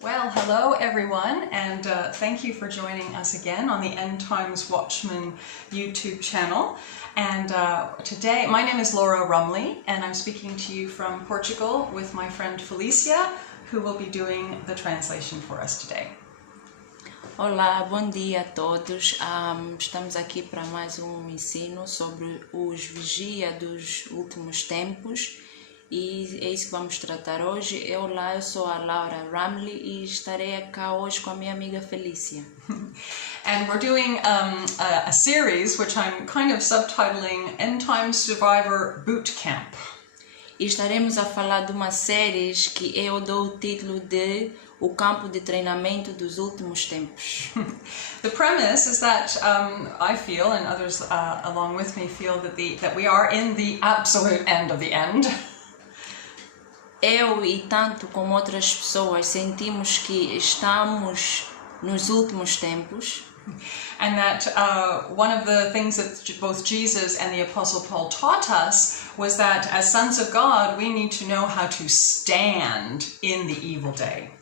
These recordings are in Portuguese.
Well, hello everyone, and thank you for joining us again on the End Times Watchman YouTube channel. And today, my name is Laura Rumley, and I'm speaking to you from Portugal with my friend Felicia, who will be doing the translation for us today. Olá, bom dia a todos. Estamos aqui para mais ensino sobre os vigia dos últimos tempos. E é isso que vamos tratar hoje. Eu sou a Laura Rumley e estarei cá hoje com a minha amiga Felícia. And we're doing a series which I'm kind of subtitling End Time Survivor Boot Camp. E estaremos a falar de uma série que eu dou o título de O Campo de Treinamento dos Últimos Tempos. The premise is that I feel, and others along with me feel, that we are in the absolute end of the end. Eu e tanto como outras pessoas sentimos que estamos nos últimos tempos. And that one of the things that both Jesus and the Apostle Paul taught us was that as sons of God, we need to know how to stand in the evil day.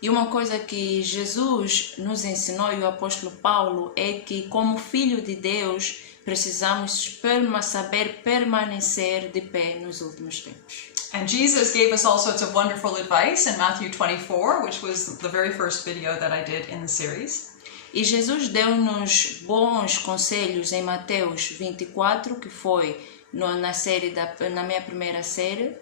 E uma coisa que Jesus nos ensinou e o apóstolo Paulo é que como filho de Deus precisamos saber permanecer de pé nos últimos tempos. And Jesus gave us all sorts of wonderful advice in Matthew 24, which was the very first video that I did in the series. E Jesus deu-nos bons conselhos em Mateus 24, que foi na minha primeira série.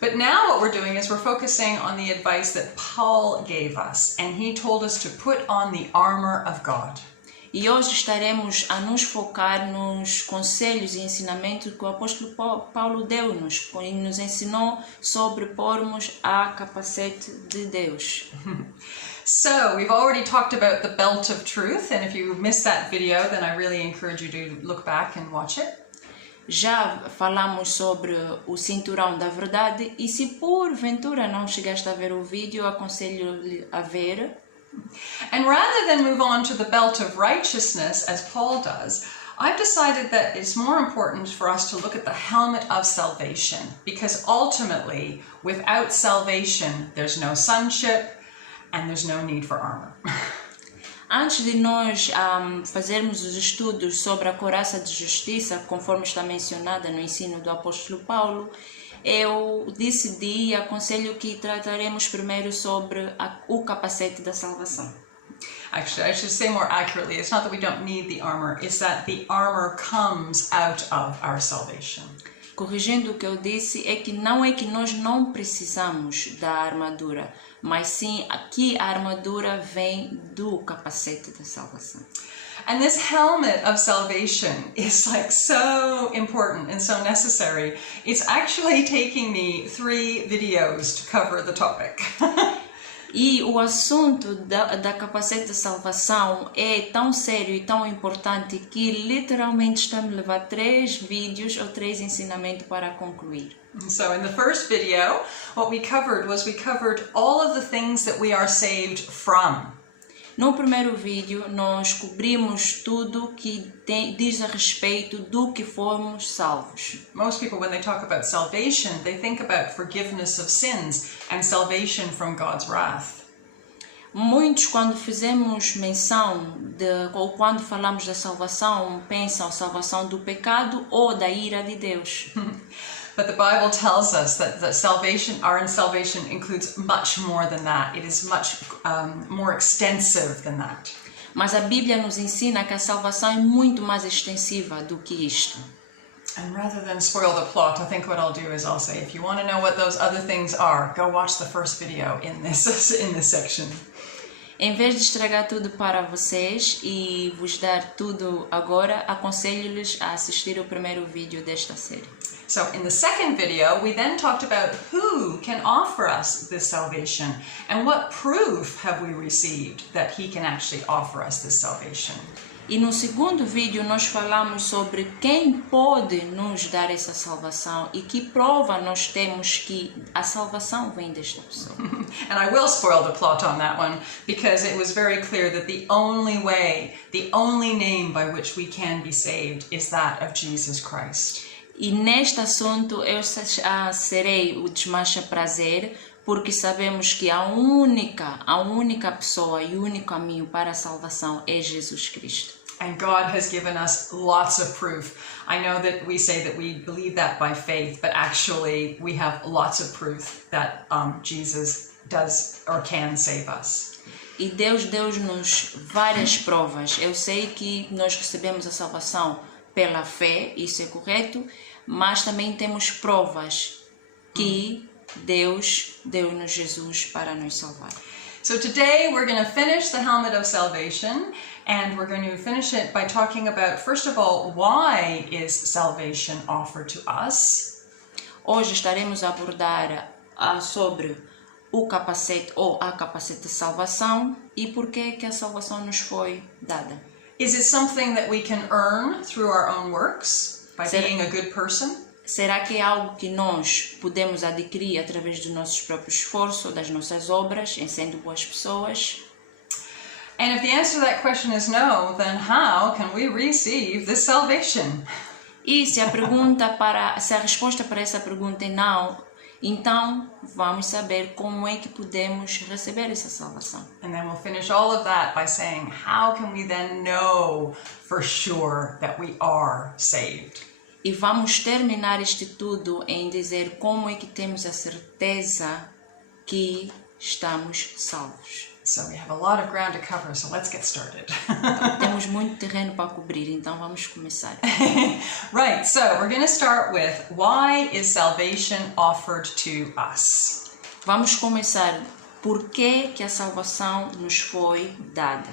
But now what we're doing is we're focusing on the advice that Paul gave us, and he told us to put on the armor of God. E hoje estaremos a nos focar nos conselhos e ensinamentos que o apóstolo Paulo deu-nos e nos ensinou sobre pormos a capacete de Deus. So, we've already talked about the belt of truth, and if you missed that video, then I really encourage you to look back and watch it. Já falamos sobre o cinturão da verdade e se porventura não chegaste a ver o vídeo, aconselho-lhe a ver. And rather than move on to the belt of righteousness, as Paul does, I've decided that it's more important for us to look at the helmet of salvation, because ultimately, without salvation, there's no sonship and there's no need for armor. Antes de nós fazermos os estudos sobre a couraça de justiça, conforme está mencionada no ensino do apóstolo Paulo, eu decidi e aconselho que trataremos primeiro sobre o capacete da salvação. Actually, I should say more accurately, it's not that we don't need the armor, it's that the armor comes out of our salvation. Corrigindo o que eu disse, é que nós não precisamos da armadura, mas sim aqui a armadura vem do capacete da salvação. And this helmet of salvation is like so important and so necessary. It's actually taking me 3 videos to cover the topic. E o assunto da capacete da salvação é tão sério e tão importante que literalmente está me levar 3 vídeos ou 3 ensinamentos para concluir. So in the first video, what we covered all of the things that we are saved from. No primeiro vídeo, nós cobrimos tudo que diz a respeito do que fomos salvos. Most people, when they talk about salvation, they think about forgiveness of sins and salvation from God's wrath. Muitos, quando fizemos menção ou quando falamos da salvação, pensam salvação do pecado ou da ira de Deus. But the Bible tells us that our salvation includes much more than that. It is much more extensive than that. Mas a Bíblia nos ensina que a salvação é muito mais extensiva do que isto. And rather than spoil the plot, I think what I'll do is I'll say, if you want to know what those other things are, go watch the first video in this section. Em vez de estragar tudo para vocês e vos dar tudo agora, aconselho-lhes a assistir o primeiro vídeo desta série. So in the second video, we then talked about who can offer us this salvation and what proof have we received that he can actually offer us this salvation. E no segundo vídeo nós falamos sobre quem pode nos dar essa salvação e que prova nós temos que a salvação vem desta pessoa. And I will spoil the plot on that one because it was very clear that the only way, the only name by which we can be saved is that of Jesus Christ. E neste assunto eu serei o desmancha prazer porque sabemos que a única pessoa e o único caminho para a salvação é Jesus Cristo. And God has given us lots of proof. I know that we say that we believe that by faith, but actually we have lots of proof that Jesus does or can save us. E Deus deu-nos várias provas. Eu sei que nós recebemos a salvação pela fé, isso é correto, mas também temos provas que Deus deu-nos Jesus para nos salvar. So today we're going to finish the helmet of salvation, and we're going to finish it by talking about, first of all, why is salvation offered to us? Hoje estaremos a abordar sobre o capacete ou a capacete de salvação e por que a salvação nos foi dada. Is it something that we can earn through our own works, by being a good person? Será que é algo que nós podemos adquirir através do nosso próprio esforço, das nossas obras, em sendo boas pessoas? And if the answer to that question is no, then how can we receive this salvation? E se a resposta para essa pergunta é não, então vamos saber como é que podemos receber essa salvação. And then we'll finish all of that by saying, how can we then know for sure that we are saved? E vamos terminar isto tudo em dizer como é que temos a certeza que estamos salvos. So we have a lot of ground to cover, so let's get started. Então, temos muito terreno para cobrir, então vamos começar. Right, so we're going to start with, why is salvation offered to us? Vamos começar por que a salvação nos foi dada.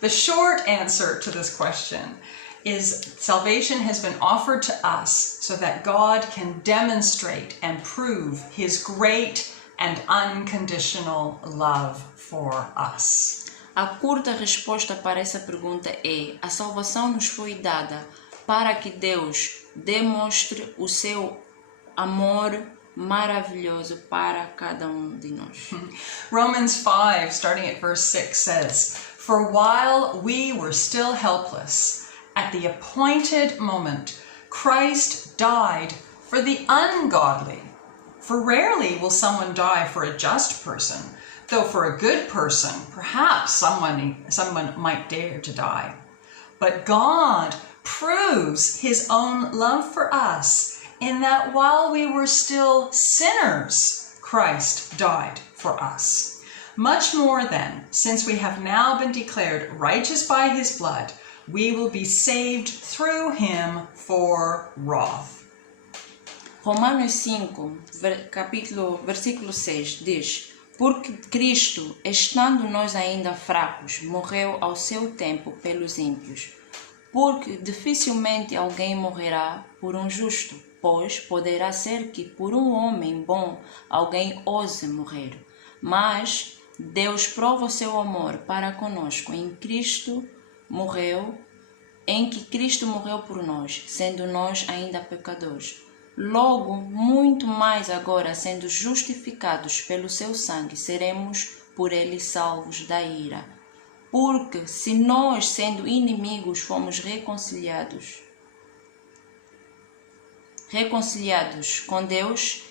The short answer to this question is salvation has been offered to us so that God can demonstrate and prove His great and unconditional love for us. A curta resposta para essa pergunta é: a salvação nos foi dada para que Deus demonstre o seu amor maravilhoso para cada de nós. Romans 5, starting at verse 6, says, "For while we were still helpless, at the appointed moment, Christ died for the ungodly. For rarely will someone die for a just person, though for a good person, perhaps someone might dare to die. But God proves His own love for us in that while we were still sinners, Christ died for us. Much more then, since we have now been declared righteous by His blood, we will be saved through Him for wrath." Romanos 5, versículo 6 diz: Porque Cristo, estando nós ainda fracos, morreu ao seu tempo pelos ímpios. Porque dificilmente alguém morrerá por um justo, pois poderá ser que por um homem bom alguém ouse morrer. Mas Deus prova o seu amor para conosco em que Cristo morreu por nós, sendo nós ainda pecadores. Logo, muito mais agora, sendo justificados pelo seu sangue, seremos por ele salvos da ira. Porque se nós, sendo inimigos, fomos reconciliados com Deus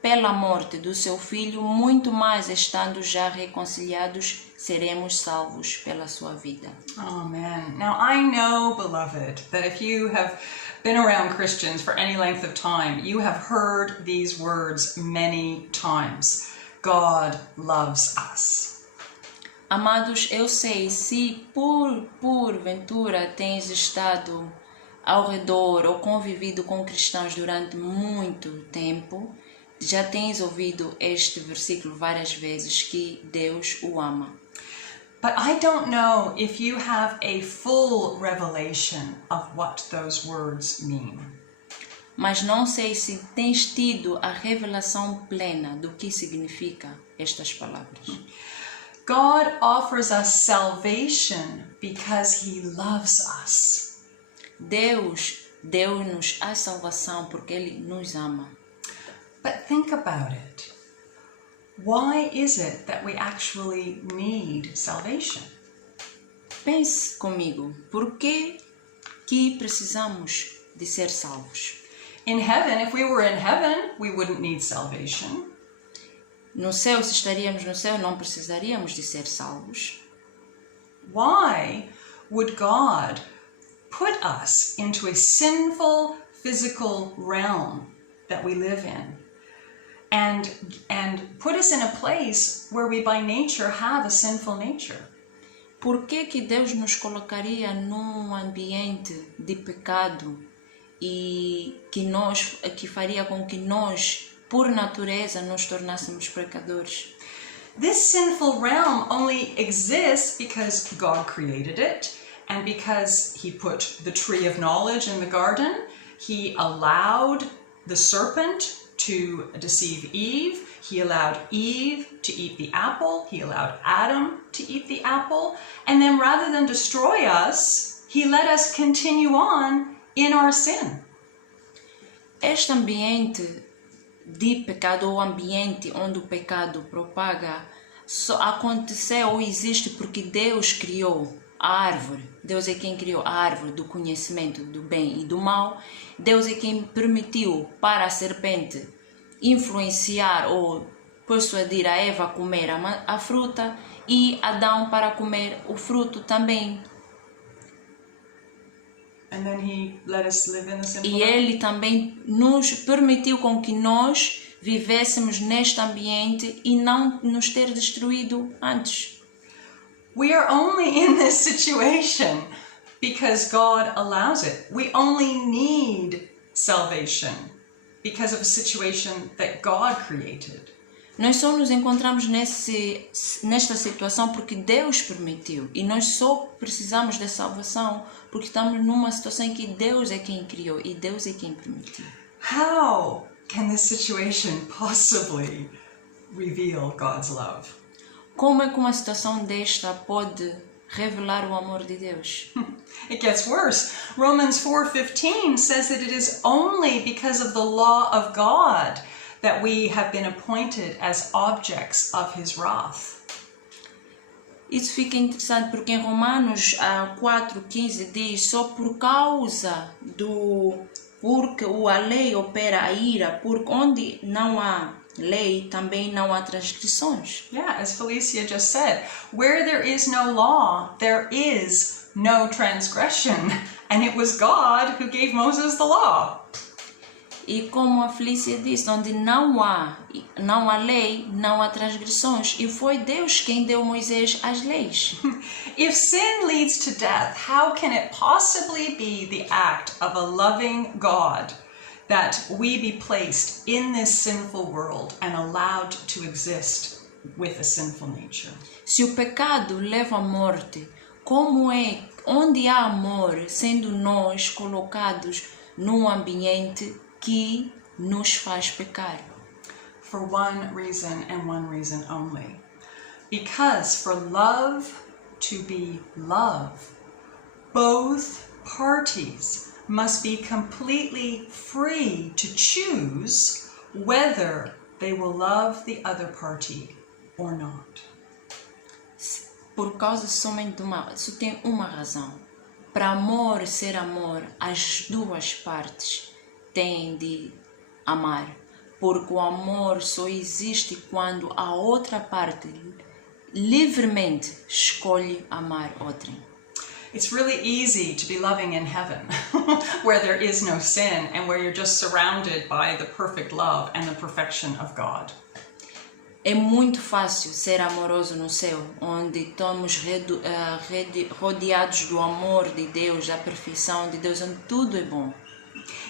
pela morte do seu Filho, muito mais estando já reconciliados, seremos salvos pela sua vida. Amen. Now I know, beloved, that if you have been around Christians for any length of time, you have heard these words many times. God loves us. Amados, eu sei, se porventura tens estado ao redor ou convivido com cristãos durante muito tempo, já tens ouvido este versículo várias vezes, que Deus o ama. But I don't know if you have a full revelation of what those words mean. Mas não sei se tens tido a revelação plena do que significa estas palavras. God offers us salvation because He loves us. Deus deu-nos a salvação porque Ele nos ama. But think about it. Why is it that we actually need salvation? Pense comigo, por que precisamos de ser salvos? In heaven, if we were in heaven, we wouldn't need salvation. no céu, se estaríamos no céu, não precisaríamos de ser salvos. Why would God put us into a sinful physical realm that we live in and put us in a place where we by nature have a sinful nature? Por que Deus nos colocaria num ambiente de pecado e que faria com que nós, por natureza, nos tornássemos pecadores? This sinful realm only exists because God created it, and because He put the tree of knowledge in the garden. He allowed the serpent to deceive Eve. He allowed Eve to eat the apple. He allowed Adam to eat the apple. And then rather than destroy us, He let us continue on in our sin. Este ambiente de pecado, ou ambiente onde o pecado propaga, só aconteceu ou existe porque Deus criou a árvore. Deus é quem criou a árvore do conhecimento do bem e do mal. Deus é quem permitiu para a serpente influenciar ou persuadir a Eva a comer a fruta e Adão para comer o fruto também. And then He let us live in the sinful E Ele também nos permitiu com que nós vivêssemos neste ambiente e não nos ter destruído antes. We are only in this situation because God allows it. We only need salvation because of a situation that God created. Nós só nos encontramos nesta situação porque Deus permitiu. E nós só precisamos de salvação porque estamos numa situação em que Deus é quem criou e Deus é quem permitiu. How can this situation possibly reveal God's love? Como é que uma situação desta pode revelar o amor de Deus? It gets worse. Romans 4:15 says that it is only because of the law of God that we have been appointed as objects of His wrath. Isso fica interessante porque em Romanos 4:15 diz só por causa porque a lei opera a ira, porque onde não há lei também não há transgressões. Yeah, as Felicia just said, where there is no law, there is no transgression. And it was God who gave Moses the law. E como a Felícia disse, onde não há lei, não há transgressões. E foi Deus quem deu a Moisés as leis. If sin leads to death, how can it possibly be the act of a loving God that we be placed in this sinful world and allowed to exist with a sinful nature? Se o pecado leva à morte, onde há amor, sendo nós colocados num ambiente que nos faz pecar? For one reason and one reason only. Because for love to be love, both parties must be completely free to choose whether they will love the other party or not. Por causa somente só tem uma razão. Para amor ser amor, as duas partes têm de amar. Porque o amor só existe quando a outra parte livremente escolhe amar outrem. It's really easy to be loving in heaven, where there is no sin and where you're just surrounded by the perfect love and the perfection of God. É muito fácil ser amoroso no céu, onde estamos rodeados do amor de Deus, da perfeição de Deus, onde tudo é bom.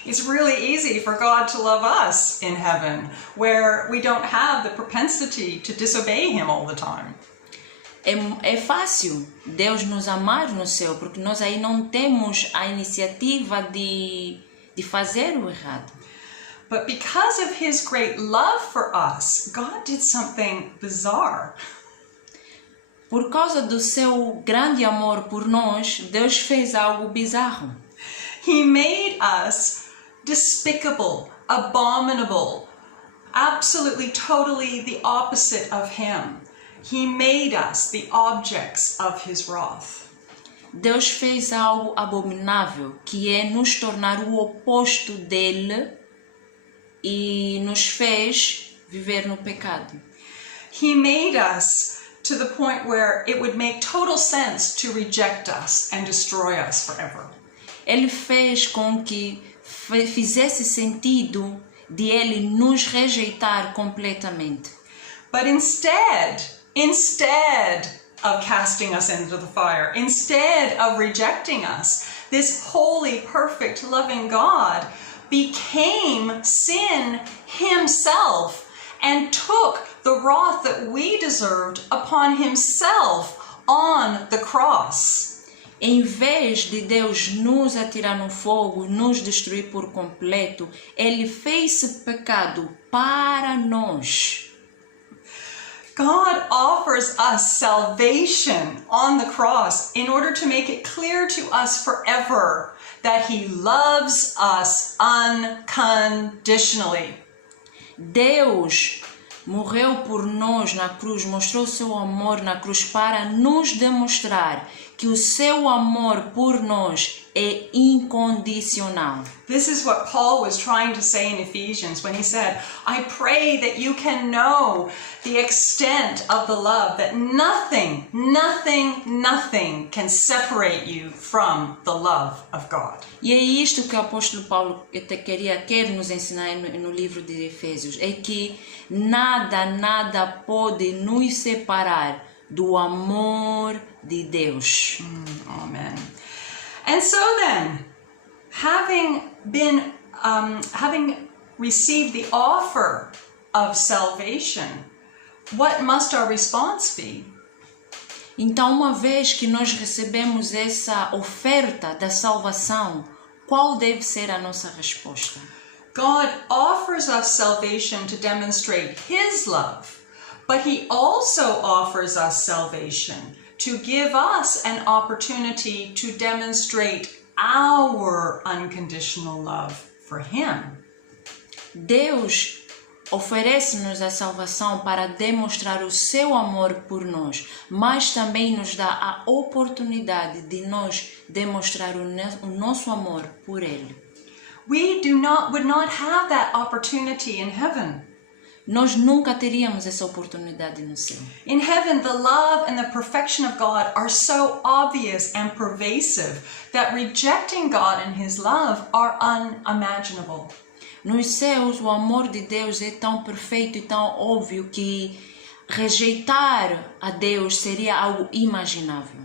It's really easy for God to love us in heaven, where we don't have the propensity to disobey Him all the time. É fácil Deus nos amar no céu, porque nós aí não temos a iniciativa de fazer o errado. But because of His great love for us, God did something bizarre. Por causa do seu grande amor por nós, Deus fez algo bizarro. He made us despicable, abominable, absolutely, totally the opposite of Him. He made us the objects of His wrath. Deus fez algo abominável, que é nos tornar o oposto dele e nos fez viver no pecado. He made us to the point where it would make total sense to reject us and destroy us forever. Ele fez com que fizesse sentido de ele nos rejeitar completamente. But instead of casting us into the fire, instead of rejecting us, this holy, perfect, loving God became sin himself and took the wrath that we deserved upon himself on the cross. Em vez de Deus nos atirar no fogo, nos destruir por completo, ele fez esse pecado para nós. God offers us salvation on the cross in order to make it clear to us forever that he loves us unconditionally. Deus morreu por nós na cruz, mostrou seu amor na cruz para nos demonstrar que o seu amor por nós é incondicional. This is what Paul was trying to say in Ephesians when he said, I pray that you can know the extent of the love, that nothing can separate you from the love of God. E é isto que o apóstolo Paulo quer nos ensinar no livro de Efésios, é que nada pode nos separar do amor de Deus. Amen. And so then, having received the offer of salvation, what must our response be? Então, uma vez que nós recebemos essa oferta da salvação, qual deve ser a nossa resposta? God offers us salvation to demonstrate his love, but he also offers us salvation to give us an opportunity to demonstrate our unconditional love for him. Deus oferece-nos a salvação para demonstrar o seu amor por nós, mas também nos dá a oportunidade de nós demonstrar o nosso amor por ele. We would not have that opportunity in heaven. Nós nunca teríamos essa oportunidade no céu. In heaven, the love and the perfection of God are so obvious and pervasive that rejecting God and his love are unimaginable. Nos céus, o amor de Deus é tão perfeito e tão óbvio que rejeitar a Deus seria algo imaginável.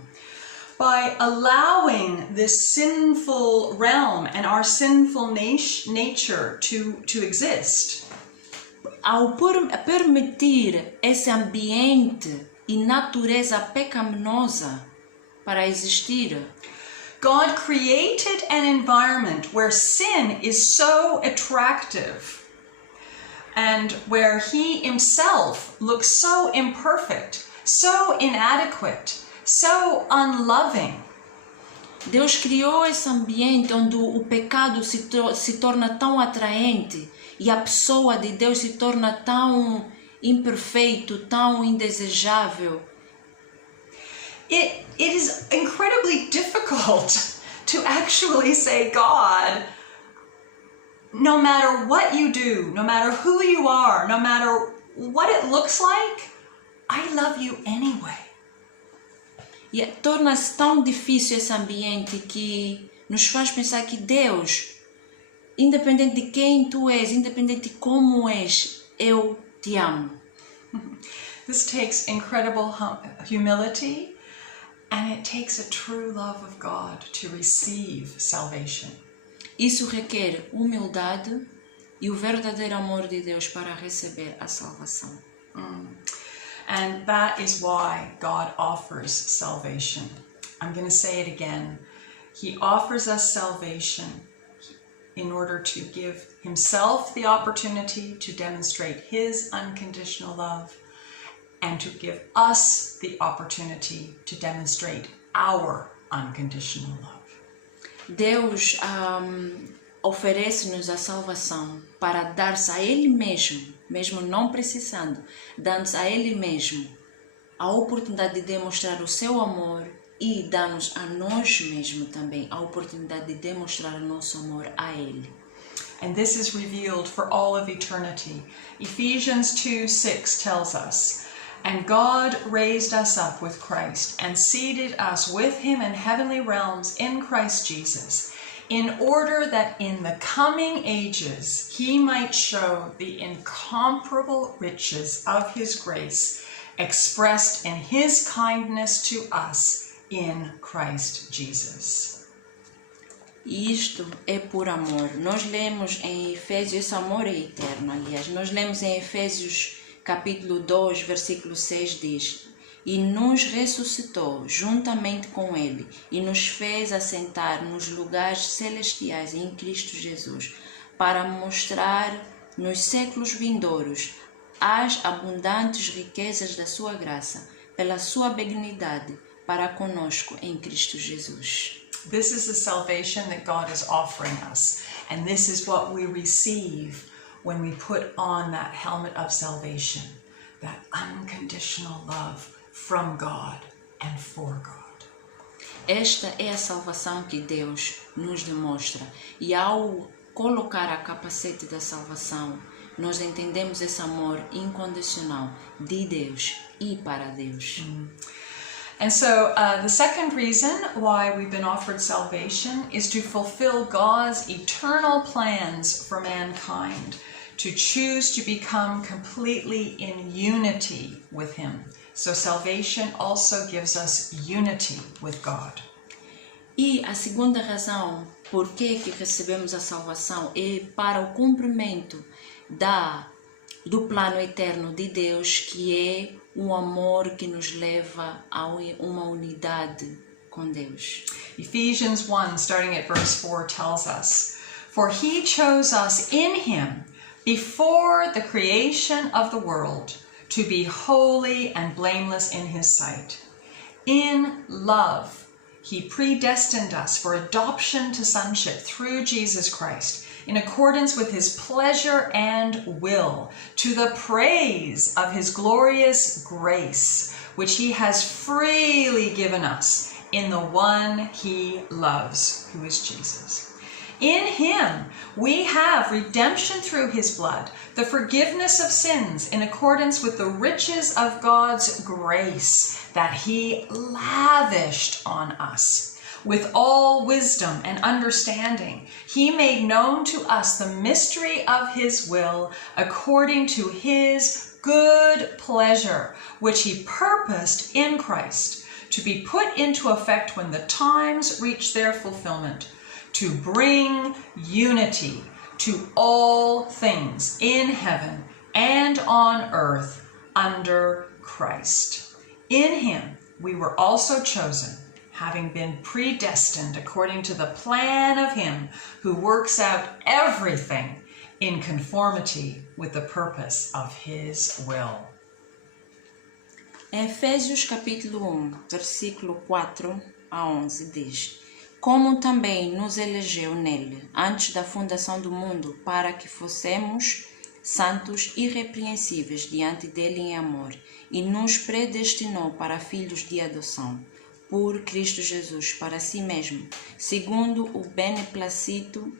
By allowing this sinful realm and our sinful nature to exist, ao permitir esse ambiente e natureza pecaminosa para existir, God created an environment where sin is so attractive and where he himself looks so imperfect, so inadequate, so unloving. Deus criou esse ambiente onde o pecado se torna tão atraente e a pessoa de Deus se torna tão imperfeito, tão indesejável. It is incredibly difficult to actually say, God, no matter what you do, no matter who you are, no matter what it looks like, I love you anyway. E torna-se tão difícil esse ambiente que nos faz pensar que Deus, independente de quem tu és, independente de como és, eu te amo. This takes incredible humility, and it takes a true love of God to receive salvation. Isso requer humildade e o verdadeiro amor de Deus para receber a salvação. And that is why God offers salvation. I'm going to say it again. He offers us salvation in order to give himself the opportunity to demonstrate his unconditional love and to give us the opportunity to demonstrate our unconditional love. Deus oferece-nos a salvação para dar-se a Ele mesmo, mesmo não precisando, dando-se a Ele mesmo a oportunidade de demonstrar o seu amor e dá-nos a nós mesmos também a oportunidade de demonstrar o nosso amor a Ele. And this is revealed for all of eternity. Ephesians 2:6 tells us And God raised us up with Christ and seated us with him in heavenly realms in Christ Jesus, in order that in the coming ages he might show the incomparable riches of his grace expressed in his kindness to us in Christ Jesus. Isto é por amor. Nós lemos em Efésios, esse amor é eterno, aliás. Nós lemos em Efésios capítulo 2, versículo 6 diz: E nos ressuscitou juntamente com ele e nos fez assentar nos lugares celestiais em Cristo Jesus, para mostrar nos séculos vindouros as abundantes riquezas da sua graça, pela sua benignidade para conosco em Cristo Jesus. This is the salvation that God is offering us, and this is what we receive when we put on that helmet of salvation, that unconditional love from God and for God. Esta é a salvação que Deus nos demonstra, e ao colocar a capacete da salvação, nós entendemos esse amor incondicional de Deus e para Deus. And so the second reason why we've been offered salvation is to fulfill God's eternal plans for mankind, to choose to become completely in unity with him. So salvation also gives us unity with God. E a segunda razão por que recebemos a salvação é para o cumprimento do plano eterno de Deus, que é o amor que nos leva a uma unidade com Deus. Ephesians 1, starting at verse 4, tells us, For he chose us in him before the creation of the world to be holy and blameless in his sight. In love, he predestined us for adoption to sonship through Jesus Christ, in accordance with his pleasure and will, to the praise of his glorious grace, which he has freely given us in the one he loves, who is Jesus. In him we have redemption through his blood, the forgiveness of sins in accordance with the riches of God's grace that he lavished on us. With all wisdom and understanding, he made known to us the mystery of his will according to his good pleasure, which he purposed in Christ to be put into effect when the times reach their fulfillment, to bring unity to all things in heaven and on earth under Christ. In him we were also chosen, having been predestined according to the plan of him who works out everything in conformity with the purpose of his will. Em Efésios capítulo 1, versículo 4 a 11 diz: Como também nos elegeu nele, antes da fundação do mundo, para que fossemos santos e irrepreensíveis diante dele em amor, e nos predestinou para filhos de adoção, por Cristo Jesus, para si mesmo, segundo o beneplácito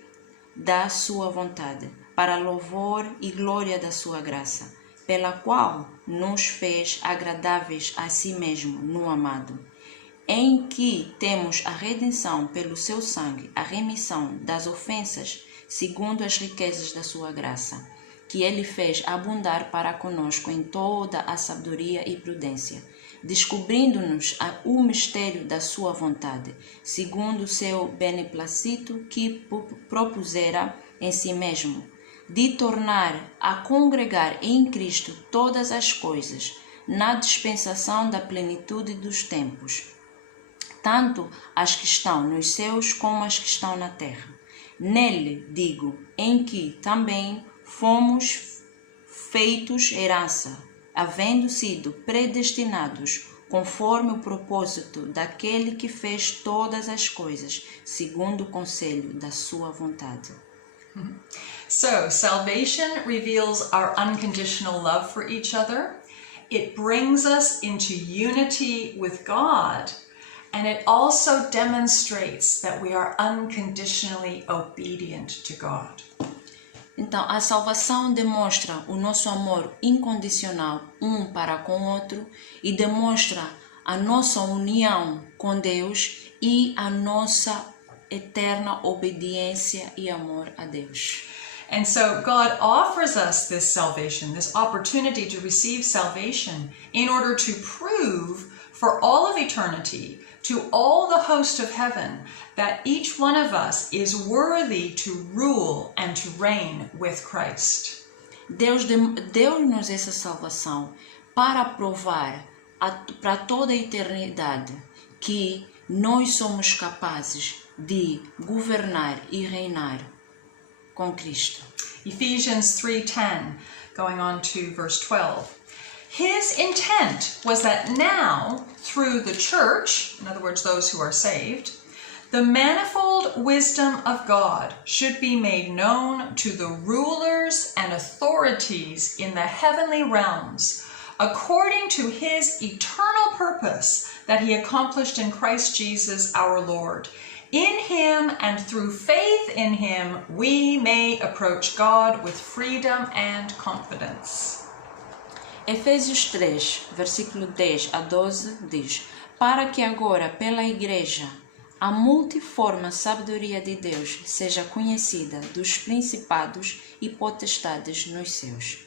da sua vontade, para louvor e glória da sua graça, pela qual nos fez agradáveis a si mesmo no amado, em que temos a redenção pelo seu sangue, a remissão das ofensas, segundo as riquezas da sua graça, que ele fez abundar para conosco em toda a sabedoria e prudência, descobrindo-nos o mistério da sua vontade, segundo o seu beneplácito que propusera em si mesmo, de tornar a congregar em Cristo todas as coisas, na dispensação da plenitude dos tempos, tanto as que estão nos céus como as que estão na terra. Nele, digo, em que também fomos feitos herança, havendo sido predestinados conforme o propósito daquele que fez todas as coisas, segundo o conselho da sua vontade. So, salvation reveals our unconditional love for each other. It brings us into unity with God, and it also demonstrates that we are unconditionally obedient to God. Então, a salvação demonstra o nosso amor incondicional um para com o outro e demonstra a nossa união com Deus e a nossa eterna obediência e amor a Deus. And so God offers us this salvation, this opportunity to receive salvation, in order to prove for all of eternity to all the host of heaven that each one of us is worthy to rule and to reign with Christ. Deus deu-nos essa salvação para provar para toda a eternidade que nós somos capazes de governar e reinar com Cristo. Ephesians 3:10, going on to verse 12. His intent was that now, through the church, in other words, those who are saved, the manifold wisdom of God should be made known to the rulers and authorities in the heavenly realms, according to his eternal purpose that he accomplished in Christ Jesus our Lord. In him and through faith in him, we may approach God with freedom and confidence. Efésios 3, versículo 10 a 12 diz: Para que agora, pela Igreja, a multiforme sabedoria de Deus seja conhecida dos principados e potestades nos céus,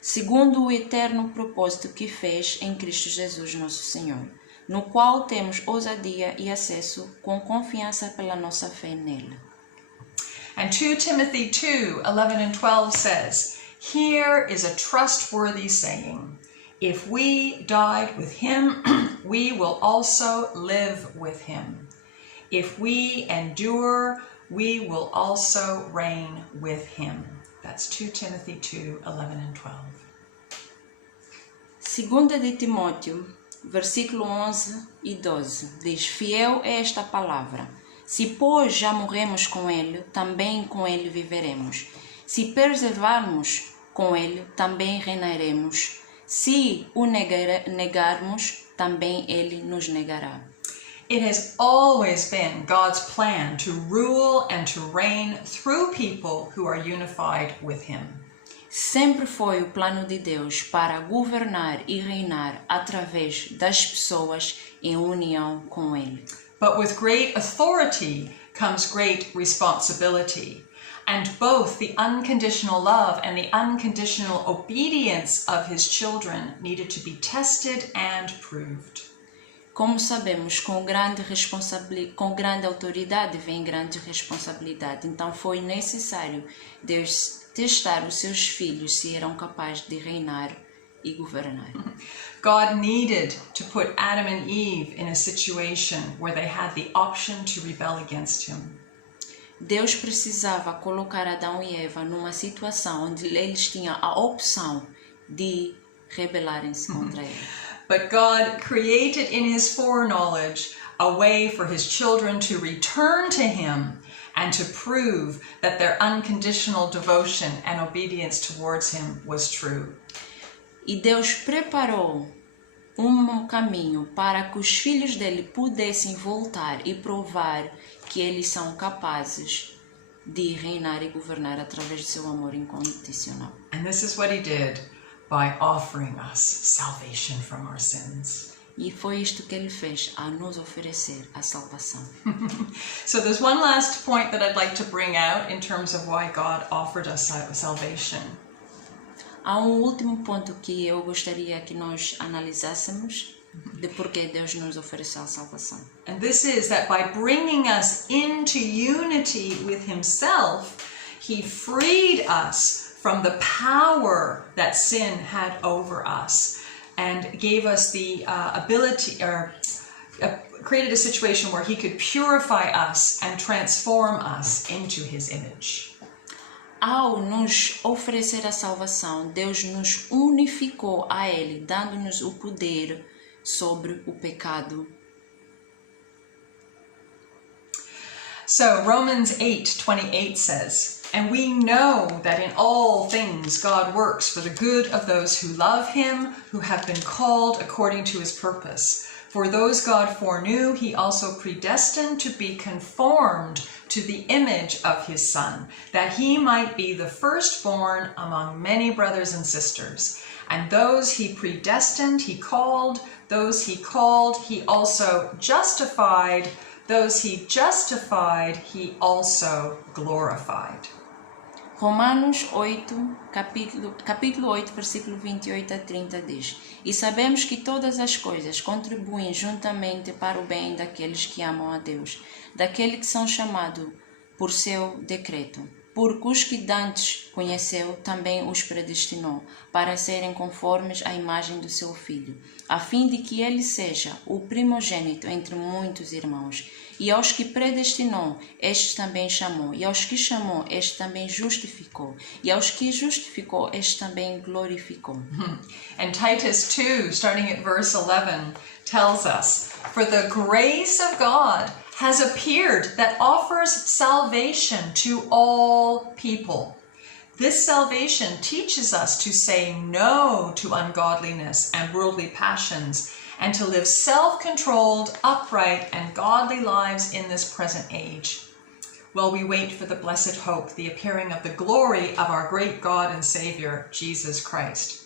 segundo o eterno propósito que fez em Cristo Jesus nosso Senhor, no qual temos ousadia e acesso com confiança pela nossa fé nele. And 2 Timothy 2:11 and 12 says, Here is a trustworthy saying, if we died with him, we will also live with him. If we endure, we will also reign with him. That's 2 Timothy 2:11 and 12. Segunda de Timóteo, versículo 11 e 12, diz: Fiel é esta palavra. Se, pois, já morremos com ele, também com ele viveremos. Se perseverarmos com ele, também reinaremos. Se o negarmos, também ele nos negará. It has always been God's plan to rule and to reign through people who are unified with him. Sempre foi o plano de Deus para governar e reinar através das pessoas em união com ele. But with great authority comes great responsibility. And both the unconditional love and the unconditional obedience of his children needed to be tested and proved. Como sabemos, com grande autoridade vem grande responsabilidade. Então foi necessário Deus testar os seus filhos se eram capazes de reinar e governar. God needed to put Adam and Eve in a situation where they had the option to rebel against him. Deus precisava colocar Adão e Eva numa situação onde eles tinham a opção de rebelarem-se contra ele. But God created in his foreknowledge a way for his children to return to him and to prove that their unconditional devotion and obedience towards him was true. E Deus preparou caminho para que os filhos dele pudessem voltar e provar que eles são capazes de reinar e governar através do seu amor incondicional. And this is what he did by offering us salvation from our sins. E foi isto que ele fez, a nos oferecer a salvação. So there's one last point that I'd like to bring out in terms of why God offered us salvation. Há último ponto que eu gostaria que nós analisássemos de por que Deus nos ofereceu a salvação. And this is that by bringing us into unity with himself, he freed us from the power that sin had over us and gave us the ability, or created a situation where he could purify us and transform us into his image. Ao nos oferecer a salvação, Deus nos unificou a Ele, dando-nos o poder sobre o pecado. So Romans 8:28 says, And we know that in all things God works for the good of those who love him, who have been called according to his purpose. For those God foreknew, he also predestined to be conformed to the image of his Son, that he might be the firstborn among many brothers and sisters. And those he predestined, he called. Those he called, he also justified. Those he justified, he also glorified. Romanos 8, capítulo 8, versículo 28 a 30 diz: E sabemos que todas as coisas contribuem juntamente para o bem daqueles que amam a Deus, daqueles que são chamados por seu decreto. Porque os que dantes conheceu, também os predestinou, para serem conformes à imagem do seu Filho, a fim de que ele seja o primogênito entre muitos irmãos. E aos que predestinou, estes também chamou. E aos que chamou, este também justificou. E aos que justificou, este também glorificou. And Titus 2, starting at verse 11, tells us, For the grace of God has appeared that offers salvation to all people. This salvation teaches us to say no to ungodliness and worldly passions, and to live self-controlled, upright, and godly lives in this present age, while we wait for the blessed hope, the appearing of the glory of our great God and Savior, Jesus Christ,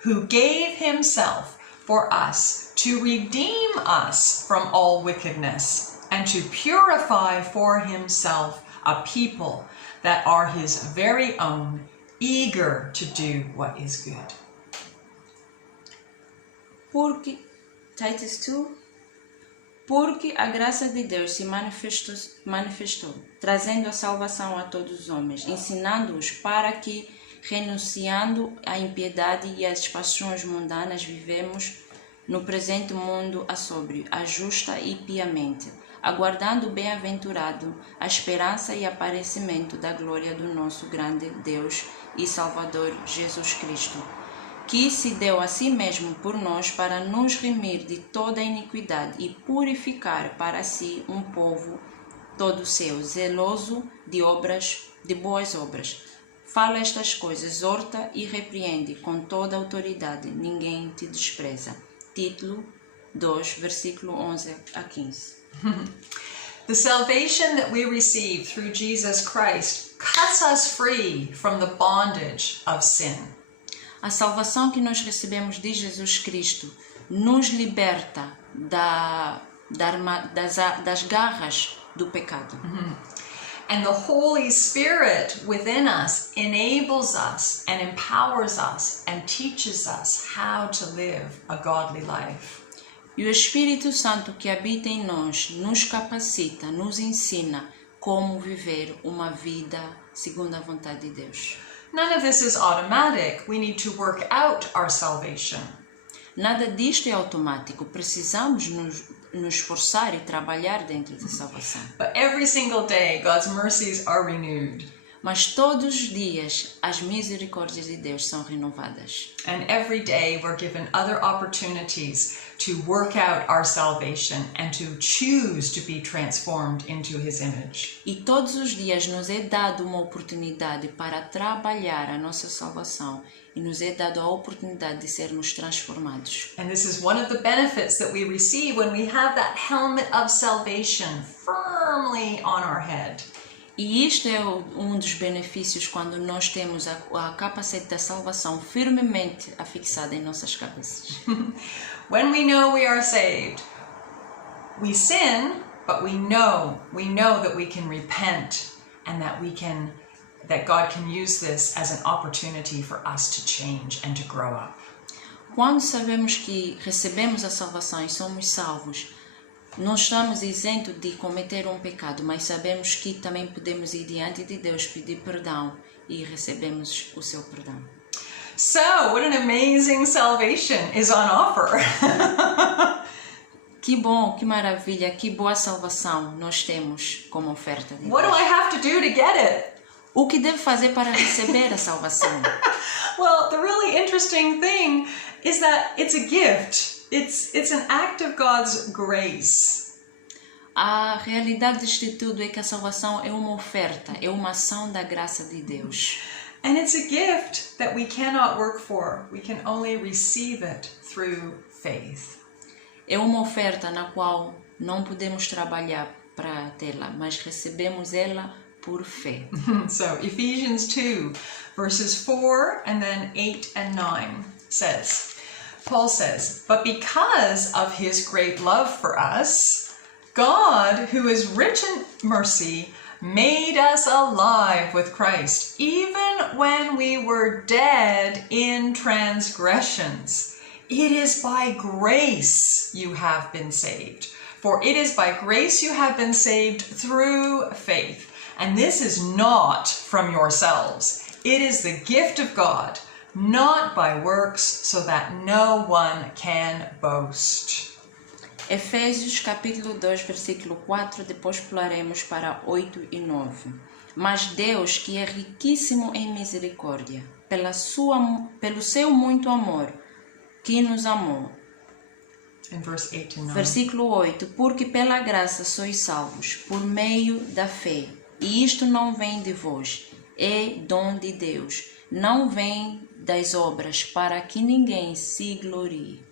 who gave himself for us to redeem us from all wickedness, and to purify for himself a people that are his very own, eager to do what is good. Titus 2. Porque a graça de Deus se manifestou, trazendo a salvação a todos os homens, ensinando-os para que, renunciando à impiedade e às paixões mundanas, vivemos no presente mundo a sóbrio, a justa e piamente, aguardando bem-aventurado a esperança e aparecimento da glória do nosso grande Deus e Salvador Jesus Cristo, que se deu a si mesmo por nós para nos remir de toda a iniquidade e purificar para si um povo todo seu, zeloso de boas obras. Fala estas coisas, exorta e repreende com toda a autoridade, ninguém te despreza. Título 2, versículo 11 a 15. The salvation that we receive through Jesus Christ cuts us free from the bondage of sin. A salvação que nós recebemos de Jesus Cristo nos liberta das garras do pecado. And the Holy Spirit within us enables us and empowers us and teaches us how to live a godly life. E o Espírito Santo que habita em nós nos capacita, nos ensina como viver uma vida segundo a vontade de Deus. None of this is automatic. We need to work out our salvation. Nada disto é automático. Precisamos nos esforçar e trabalhar dentro da salvação. But every single day, God's mercies are renewed. Mas todos os dias as misericórdias de Deus são renovadas. And every day we're given other opportunities to work out our salvation and to choose to be transformed into his image. E todos os dias nos é dado uma oportunidade para trabalhar a nossa salvação e nos é dado a oportunidade de sermos transformados. And this is one of the benefits that we receive when we have that helmet of salvation firmly on our head. E isto é um dos benefícios quando nós temos a capacete da salvação firmemente afixada em nossas cabeças. When we know we are saved, we sin, but we know that we can repent and that God can use this as an opportunity for us to change and to grow up. Quando sabemos que recebemos a salvação e somos salvos, não estamos isentos de cometer um pecado, mas sabemos que também podemos ir diante de Deus, pedir perdão e recebemos o seu perdão. So, what an amazing salvation is on offer. Que bom, que maravilha, que boa salvação nós temos como oferta de Deus. What do I have to do to get it? O que devo fazer para receber a salvação? Well, the really interesting thing is that it's a gift. It's an act of God's grace. A realidade disto tudo é que a salvação é uma oferta, é uma ação da graça de Deus. And it's a gift that we cannot work for. We can only receive it through faith. É uma oferta na qual não podemos trabalhar para tê-la, mas recebemos ela por fé. So Ephesians 2, verses 4 and then 8 and 9 says, Paul says, "But because of his great love for us, God, who is rich in mercy, made us alive with Christ, even when we were dead in transgressions. It is by grace you have been saved. For it is by grace you have been saved through faith. And this is not from yourselves. It is the gift of God, not by works, so that no one can boast." Efésios capítulo 2, versículo 4, depois pularemos para 8 e 9. Mas Deus, que é riquíssimo em misericórdia, pelo seu muito amor, que nos amou. In verse 8 and 9. Versículo 8. Porque pela graça sois salvos, por meio da fé. E isto não vem de vós, é dom de Deus. Não vem das obras, para que ninguém se glorie.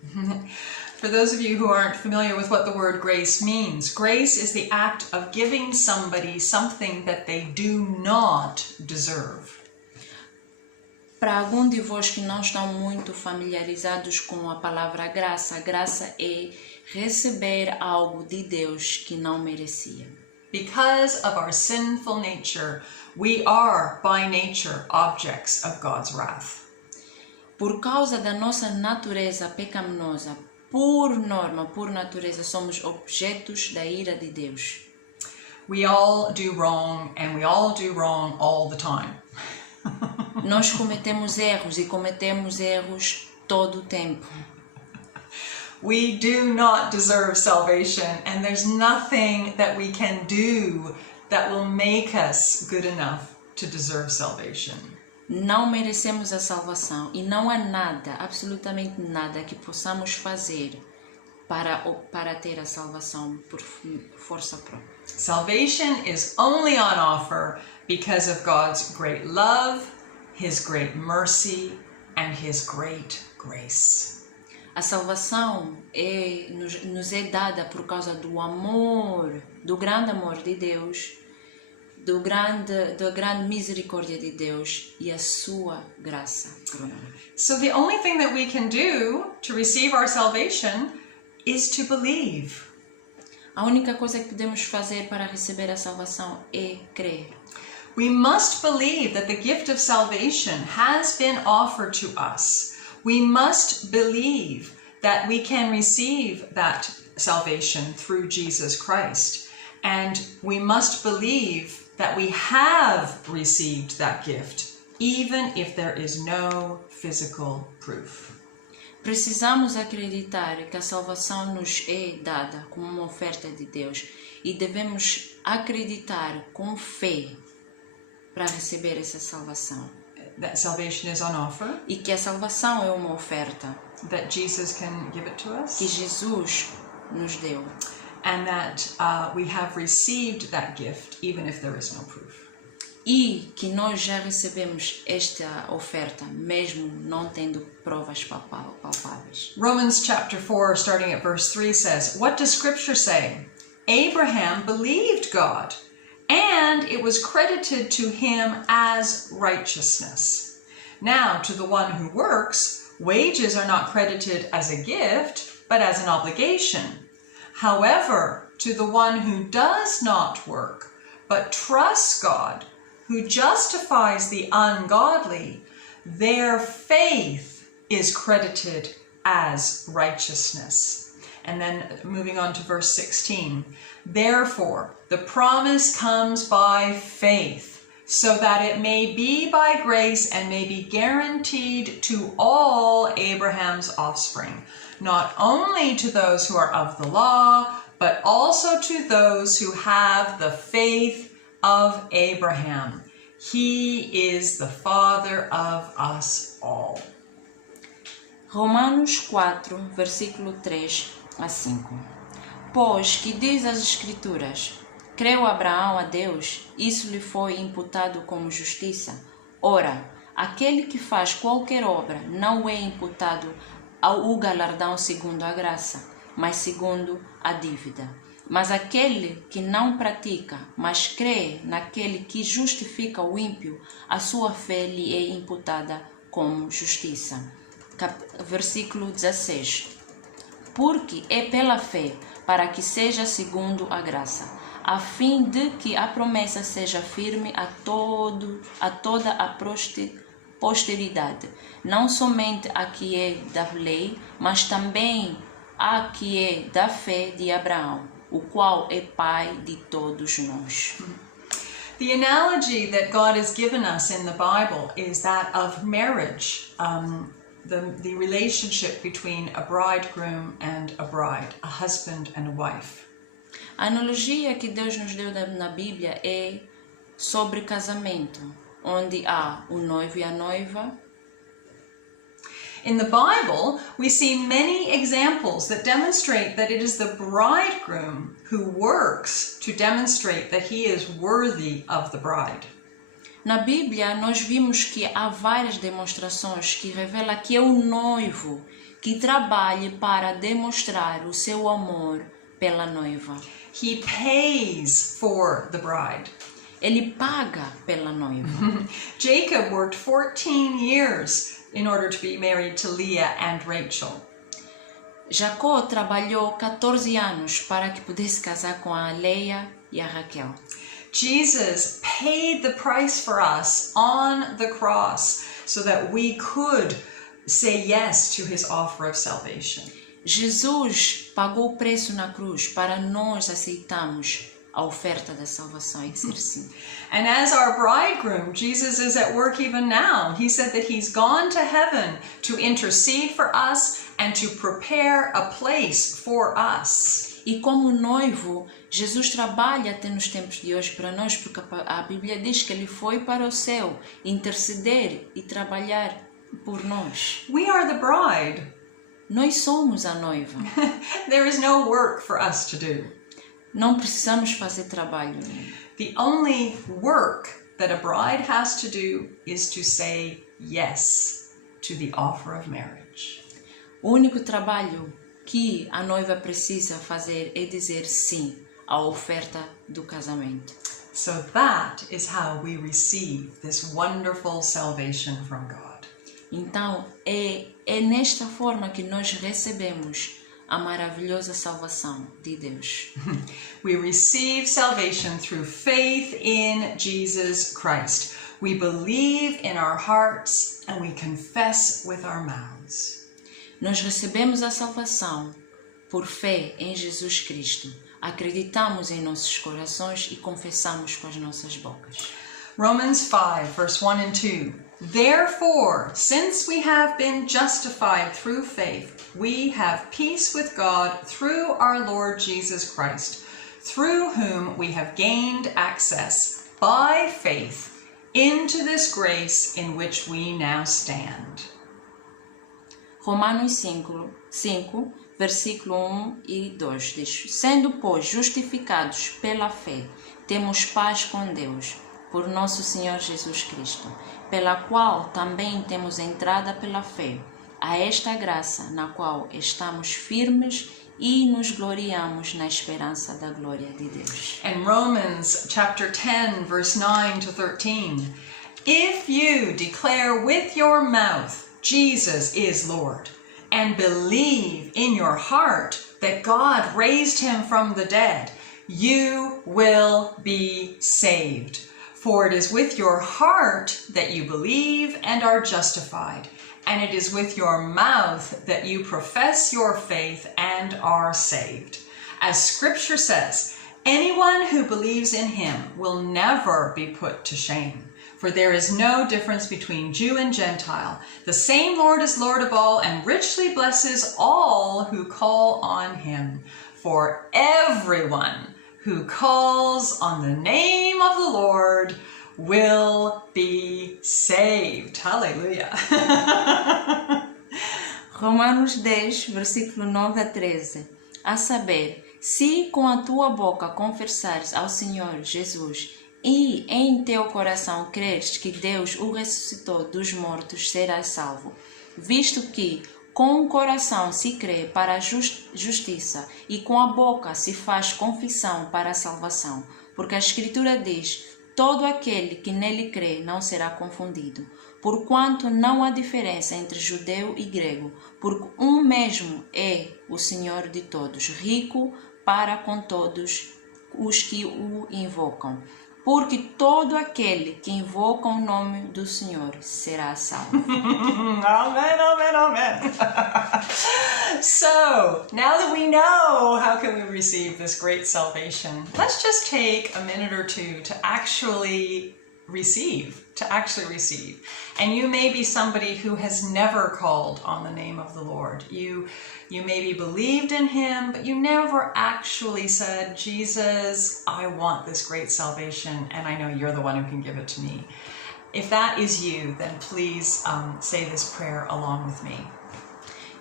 For those of you who aren't familiar with what the word grace means, grace is the act of giving somebody something that they do not deserve. Para algum de vós que não estão muito familiarizados com a palavra graça, graça é receber algo de Deus que não merecia. Because of our sinful nature, we are by nature objects of God's wrath. Por causa da nossa natureza pecaminosa, por norma, por natureza, somos objetos da ira de Deus. We all do wrong, and we all do wrong all the time. Nós cometemos erros e cometemos erros todo o tempo. We do not deserve salvation, and there's nothing that we can do that will make us good enough to deserve salvation. Não merecemos a salvação e não há nada, absolutamente nada, que possamos fazer para ter a salvação por força própria. Salvation is only on offer because of God's great love, His great mercy, and His great grace. A salvação nos é dada por causa do amor, do grande amor de Deus, da grande misericórdia de Deus e a sua graça por nós. So the only thing that we can do to receive our salvation is to believe. A única coisa que podemos fazer para receber a salvação é crer. We must believe that the gift of salvation has been offered to us. We must believe that we can receive that salvation through Jesus Christ. And we must believe that we have received that gift, even if there is no physical proof. Precisamos acreditar que a salvação nos é dada como uma oferta de Deus e devemos acreditar com fé para receber essa salvação. That salvation is on offer, E que a salvação é uma oferta that Jesus can give it to que us, Jesus nos deu. and that we have received that gift, even if there is no proof. E que nós já recebemos esta oferta, mesmo não tendo provas palpáveis. Romans chapter 4, starting at verse 3 says, "What does Scripture say? Abraham believed God, and it was credited to him as righteousness. Now, to the one who works, wages are not credited as a gift, but as an obligation. However, to the one who does not work, but trusts God, who justifies the ungodly, their faith is credited as righteousness." And then moving on to verse 16. "Therefore, the promise comes by faith, so that it may be by grace and may be guaranteed to all Abraham's offspring, not only to those who are of the law, but also to those who have the faith of Abraham. He is the father of us all." Romanos 4, versículo 3 a 5. Pois que diz as Escrituras: creu Abraão a Deus, isso lhe foi imputado como justiça. Ora, aquele que faz qualquer obra não é imputado ao galardão segundo a graça. mas segundo a dívida. Mas aquele que não pratica, mas crê naquele que justifica o ímpio, a sua fé lhe é imputada como justiça. Versículo 16. Porque é pela fé, para que seja segundo a graça, a fim de que a promessa seja firme a toda a posteridade, não somente a que é da lei, mas também a que é da fé de Abraão, o qual é pai de todos nós. The analogy that God has given us in the Bible is that of marriage, the relationship between a bridegroom and a bride, a husband and a wife. A analogia que Deus nos deu na Bíblia é sobre casamento, onde há o noivo e a noiva. In the Bible, we see many examples that demonstrate that it is the bridegroom who works to demonstrate that he is worthy of the bride. Na Bíblia, nós vimos que há várias demonstrações que revelam que é o noivo que trabalha para demonstrar o seu amor pela noiva. He pays for the bride. Ele paga pela noiva. Jacob worked 14 years in order to be married to Leah and Rachel. Jacó trabalhou 14 anos para que pudesse casar com a Leia e a Raquel. Jesus paid the price for us on the cross so that we could say yes to his offer of salvation. Jesus pagou o preço na cruz para nós aceitarmos a oferta da salvação e dizer sim. And as our bridegroom, Jesus is at work even now. He said that he's gone to heaven to intercede for us and to prepare a place for us. E como noivo, Jesus trabalha até nos tempos de hoje para nós, porque a Bíblia diz que ele foi para o céu interceder e trabalhar por nós. We are the bride. Nós somos a noiva. There is no work for us to do. Não precisamos fazer trabalho. The only work that a bride has to do is to say yes to the offer of marriage. O único trabalho que a noiva precisa fazer é dizer sim à oferta do casamento. So that is how we receive this wonderful salvation from God. Então, é nesta forma que nós recebemos a maravilhosa salvação de Deus. We receive salvation through faith in Jesus Christ. We believe in our hearts and we confess with our mouths. Nós recebemos a salvação por fé em Jesus Cristo. Acreditamos em nossos corações e confessamos com as nossas bocas. Romans 5, verse 1 and 2. Therefore, since we have been justified through faith, we have peace with God through our Lord Jesus Christ, through whom we have gained access by faith into this grace in which we now stand. Romanos 5, versículo 1 e 2 diz: Sendo, pois, justificados pela fé, temos paz com Deus, por nosso Senhor Jesus Cristo, pela qual também temos entrada pela fé, a esta graça na qual estamos firmes e nos gloriamos na esperança da glória de Deus. And Romans chapter 10, verse 9 to 13. If you declare with your mouth Jesus is Lord, and believe in your heart that God raised him from the dead, you will be saved. For it is with your heart that you believe and are justified, and it is with your mouth that you profess your faith and are saved. As Scripture says, anyone who believes in him will never be put to shame. For there is no difference between Jew and Gentile. The same Lord is Lord of all and richly blesses all who call on him. For everyone who calls on the name of the Lord will be saved. Hallelujah. Romanos 10, versículo 9 a 13. A saber, se com a tua boca confessares ao Senhor Jesus e em teu coração creres que Deus o ressuscitou dos mortos, serás salvo. Visto que Com o coração se crê para a justiça e com a boca se faz confissão para a salvação. Porque a Escritura diz: todo aquele que nele crê não será confundido. Porquanto não há diferença entre judeu e grego, porque um mesmo é o Senhor de todos, rico para com todos os que o invocam. Porque todo aquele que invoca o nome do Senhor será salvo. Amen, amen, amen. So, now that we know how can we receive this great salvation, let's just take a minute or two to actually receive. And you may be somebody who has never called on the name of the Lord. You maybe believed in him, but you never actually said, Jesus, I want this great salvation, and I know you're the one who can give it to me. If that is you, then please say this prayer along with me.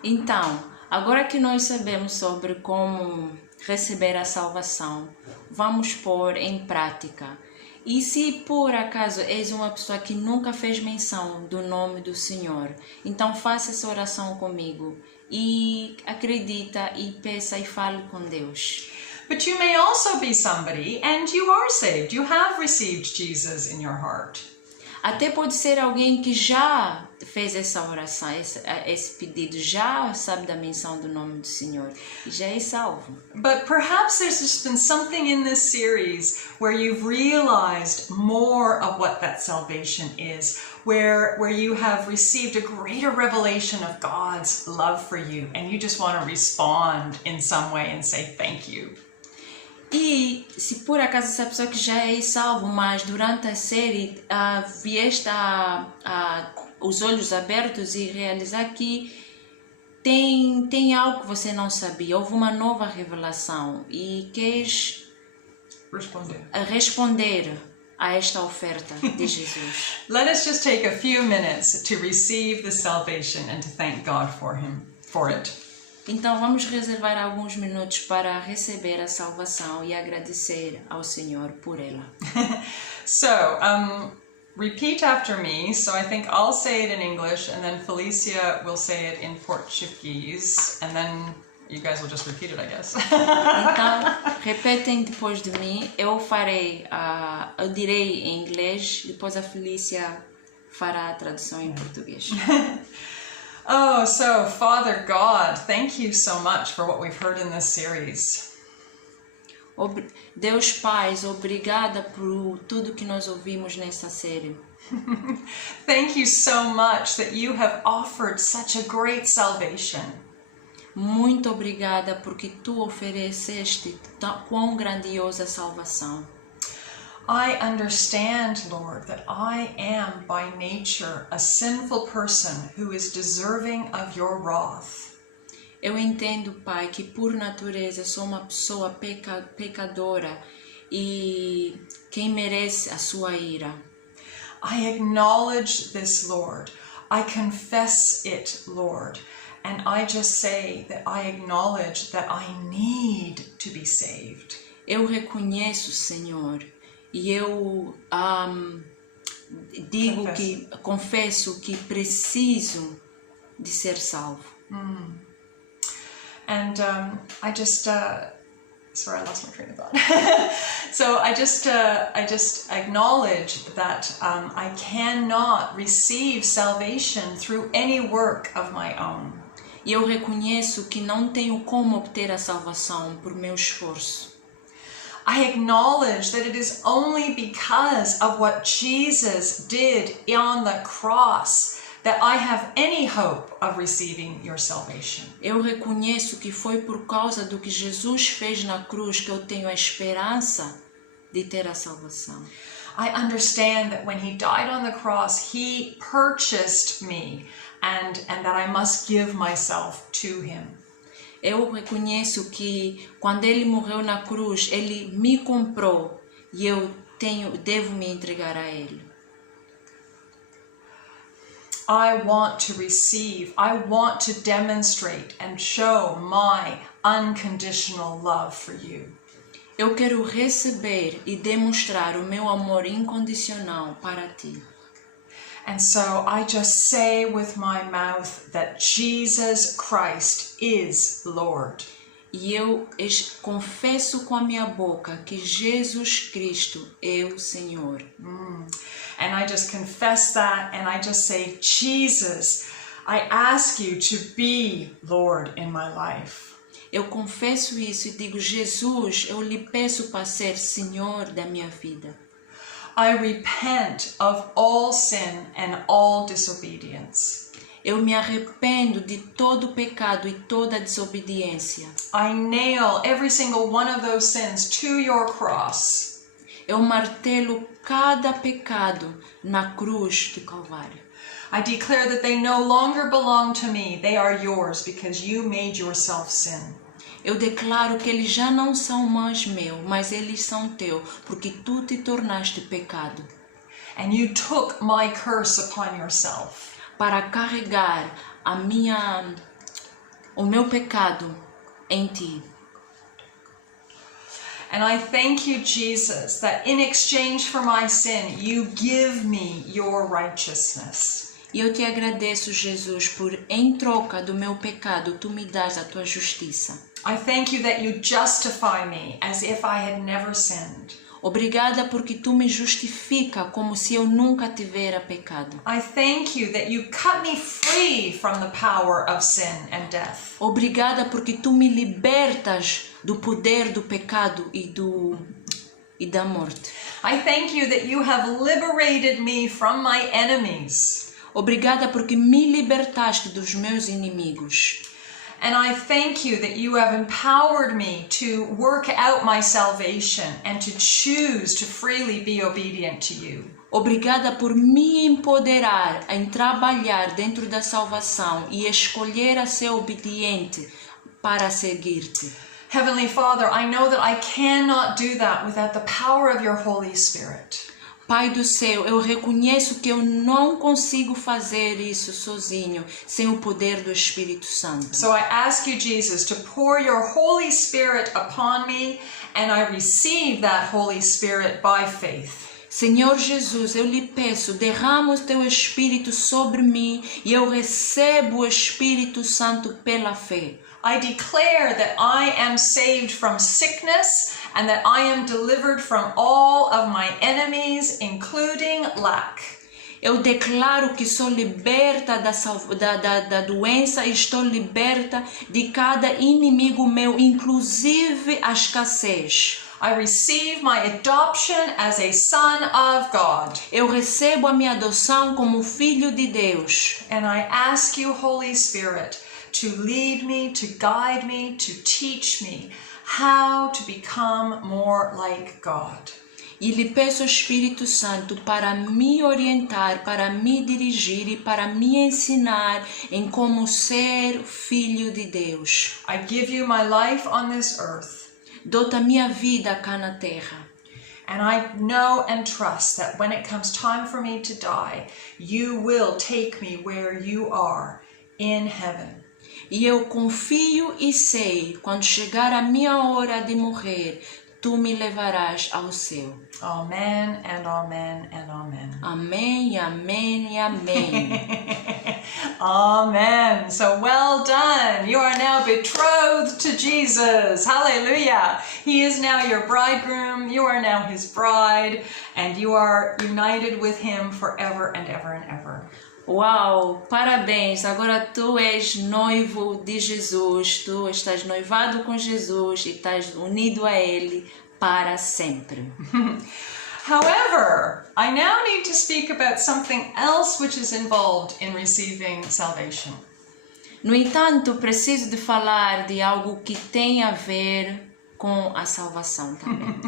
Então, agora que nós sabemos sobre como receber a salvação, vamos pôr em prática. E se por acaso és uma pessoa que nunca fez menção do nome do Senhor, então faça essa oração comigo e acredita e peça e fale com Deus. But you may also be somebody and you are saved. You have received Jesus in your heart. Até pode ser alguém que já fez essa oração, esse pedido, já sabe da menção do nome do Senhor e já é salvo. But perhaps there's just been something in this series where you've realized more of what that salvation is, where you have received a greater revelation of God's love for you, and you just want to respond in some way and say thank you. E se por acaso essa pessoa que já é salvo, mas durante a série vieste os olhos abertos e realizar que tem algo que você não sabia, houve uma nova revelação e queres responder a esta oferta de Jesus. Let us just take a few minutes to receive the salvation and to thank God for it. Então vamos reservar alguns minutos para receber a salvação e agradecer ao Senhor por ela. So, repeat after me. So I think I'll say it in English and then Felicia will say it in Portuguese and then you guys will just repeat it, I guess. Então, repetem depois de mim. Eu direi em inglês, depois a Felícia fará a tradução em português. Oh, so Father God, thank you so much for what we've heard in this series. Deus Pai, obrigada por tudo que nós ouvimos nessa série. Thank you so much that you have offered such a great salvation. Muito obrigada porque tu ofereceste quão grandiosa salvação. I understand, Lord, that I am by nature a sinful person who is deserving of your wrath. Eu entendo, Pai, que por natureza sou uma pessoa pecadora e quem merece a sua ira. I acknowledge this, Lord. I confess it, Lord. And I just say that I acknowledge that I need to be saved. Eu reconheço, Senhor, e eu confesso que preciso de ser salvo. And I just sorry, I lost my train of thought. So I just acknowledge that I cannot receive salvation through any work of my own. E eu reconheço que não tenho como obter a salvação por meu esforço. I acknowledge that it is only because of what Jesus did on the cross that I have any hope of receiving your salvation. Eu reconheço que foi por causa do que Jesus fez na cruz que eu tenho a esperança de ter a salvação. I understand that when he died on the cross, he purchased me and that I must give myself to him. Eu reconheço que quando ele morreu na cruz, ele me comprou e eu devo me entregar a ele. I want to receive, I want to demonstrate and show my unconditional love for you. Eu quero receber e demonstrar o meu amor incondicional para ti. And so I just say with my mouth that Jesus Christ is Lord. E eu confesso com a minha boca que Jesus Cristo é o Senhor. And I just confess that, and I just say, Jesus, I ask you to be Lord in my life. Eu confesso isso e digo, Jesus, eu lhe peço para ser Senhor da minha vida. I repent of all sin and all disobedience. Eu me arrependo de todo pecado e toda desobediência. I nail every single one of those sins to your cross. Eu martelo cada pecado na cruz do Calvário. I declare that they no longer belong to me. They are yours because you made yourself sin. Eu declaro que eles já não são mais meus, mas eles são teus, porque tu te tornaste pecado. And you took my curse upon yourself. Para carregar o meu pecado em ti. And I thank you, Jesus, that in exchange for my sin, you give me your righteousness. E eu te agradeço, Jesus, por em troca do meu pecado, tu me dás a tua justiça. I thank you that you justify me as if I had never sinned. Obrigada porque tu me justifica como se eu nunca tivera pecado. I thank you that you cut me free from the power of sin and death. Obrigada porque tu me libertas do poder do pecado e da morte. I thank you that you have liberated me from my enemies. Obrigada porque me libertaste dos meus inimigos. And I thank you that you have empowered me to work out my salvation and to choose to freely be obedient to you. Obrigada por me empoderar em trabalhar dentro da salvação e escolher a ser obediente para seguir-te. Heavenly Father, I know that I cannot do that without the power of your Holy Spirit. Pai do céu, eu reconheço que eu não consigo fazer isso sozinho, sem o poder do Espírito Santo. So I ask you, Jesus, to pour your Holy Spirit upon me, and I receive that Holy Spirit by faith. Senhor Jesus, eu lhe peço, derrama o teu Espírito sobre mim e eu recebo o Espírito Santo pela fé. I declare that I am saved from sickness and that I am delivered from all of my enemies, including lack. Eu declaro que sou liberta da doença e estou liberta de cada inimigo meu, inclusive a escassez. I receive my adoption as a son of God. Eu recebo a minha adoção como filho de Deus. And I ask you, Holy Spirit, to lead me, to guide me, to teach me how to become more like God. E lhe peço ao Espírito Santo para me orientar, para me dirigir e para me ensinar em como ser filho de Deus. I give you my life on this earth. Dou-te a minha vida cá na terra. And I know and trust that when it comes time for me to die, you will take me where you are in heaven. E eu confio e sei, quando chegar a minha hora de morrer, tu me levarás ao céu. Amen and amen and amen. Amém, amém e amém. Amen. So well done. You are now betrothed to Jesus. Hallelujah. He is now your bridegroom. You are now his bride. And you are united with him forever and ever and ever. Uau, parabéns, agora tu és noivo de Jesus, tu estás noivado com Jesus e estás unido a Ele para sempre. However, I now need to speak about something else which is involved in receiving salvation. No entanto, preciso de falar de algo que tem a ver com a salvação também.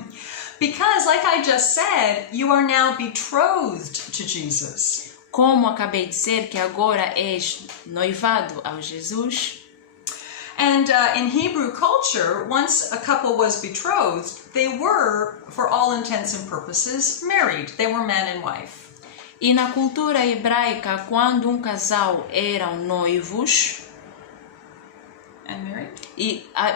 Because, like I just said, you are now betrothed to Jesus. Como acabei de dizer que agora és noivado ao Jesus. And in Hebrew culture, once a couple was betrothed, they were, for all intents and purposes, married. They were man and wife. E na cultura hebraica, quando um casal eram noivos, And married?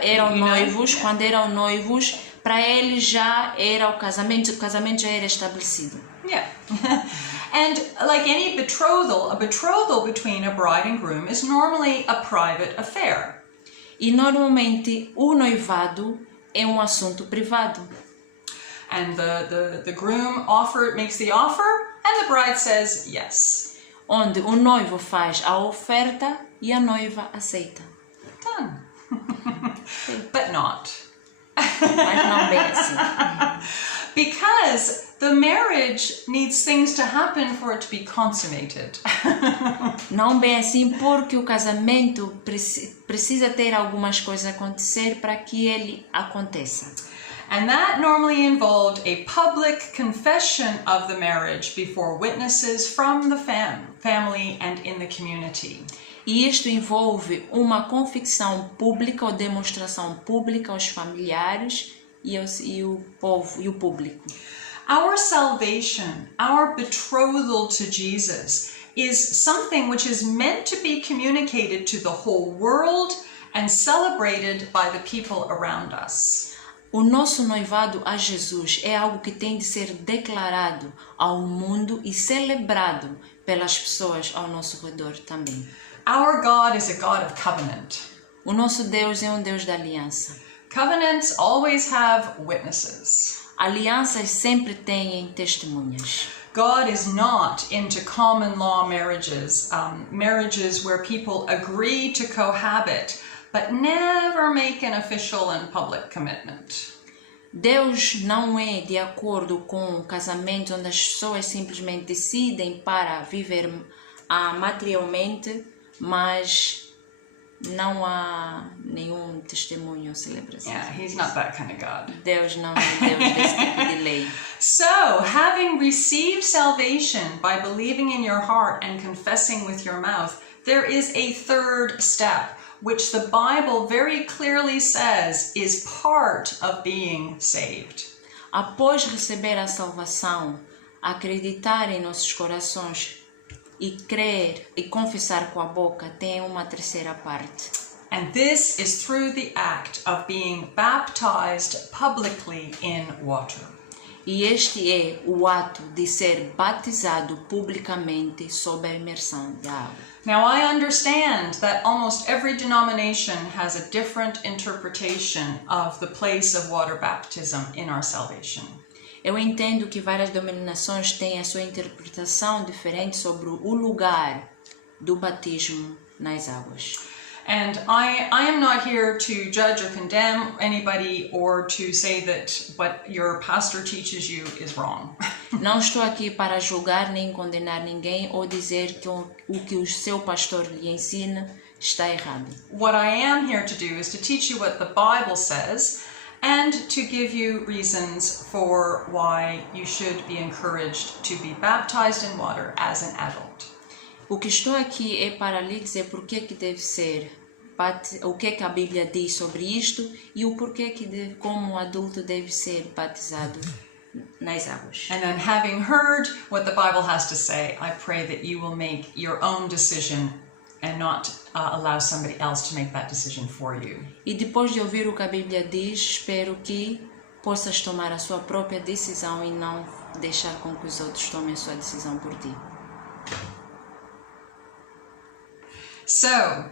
Eram noivos, quando eram noivos, para eles já era o casamento já era estabelecido. Yeah. And like any betrothal, a betrothal between a bride and groom is normally a private affair. E normalmente o noivado é assunto privado. And the groom makes the offer, and the bride says yes. Onde o noivo faz a oferta e a noiva aceita. Done. But not. Mas não bem assim. Because the marriage needs things to happen for it to be consummated. Não bem assim porque o casamento precisa ter algumas coisas acontecer para que ele aconteça. And that normally involved a public confession of the marriage before witnesses from the family and in the community. E isto envolve uma confissão pública ou demonstração pública aos familiares e o povo e o público. Our salvation, our betrothal to Jesus, is something which is meant to be communicated to the whole world and celebrated by the people around us. O nosso noivado a Jesus é algo que tem de ser declarado ao mundo e celebrado pelas pessoas ao nosso redor também. Our God is a God of covenant. O nosso Deus é Deus da aliança. Covenants always have witnesses. Alianças sempre têm testemunhas. God is not into common law marriages, marriages where people agree to cohabit, but never make an official and public commitment. Deus não é de acordo com casamentos onde as pessoas simplesmente decidem para viver materialmente, mas não há nenhum testemunho ou celebração. Yeah, he's not that kind of God. Deus não é Deus desse tipo de lei. So, having received salvation by believing in your heart and confessing with your mouth, there is a third step, which the Bible very clearly says is part of being saved. Após receber a salvação, acreditar em nossos corações e crer e confessar com a boca tem uma terceira parte. And this is through the act of being baptized publicly in water. E este é o ato de ser batizado publicamente sob a imersão da água. Now, I understand that almost every denomination has a different interpretation of the place of water baptism in our salvation. Eu entendo que várias denominações têm a sua interpretação diferente sobre o lugar do batismo nas águas. And I am not here to judge or condemn anybody or to say that what your pastor teaches you is wrong. Não estou aqui para julgar nem condenar ninguém ou dizer que o que o seu pastor lhe ensina está errado. What I am here to do is to teach you what the Bible says and to give you reasons for why you should be encouraged to be baptized in water as an adult. O que estou aqui é para lhe dizer por que deve ser, o que a Bíblia diz sobre isto e o porquê que como adulto deve ser batizado nas águas. And then having heard what the Bible has to say, I pray that you will make your own decision and not allow somebody else to make that decision for you. E depois de ouvir o que a Bíblia diz, espero que possas tomar a sua própria decisão e não deixar com que os outros tomem a sua decisão por ti. So,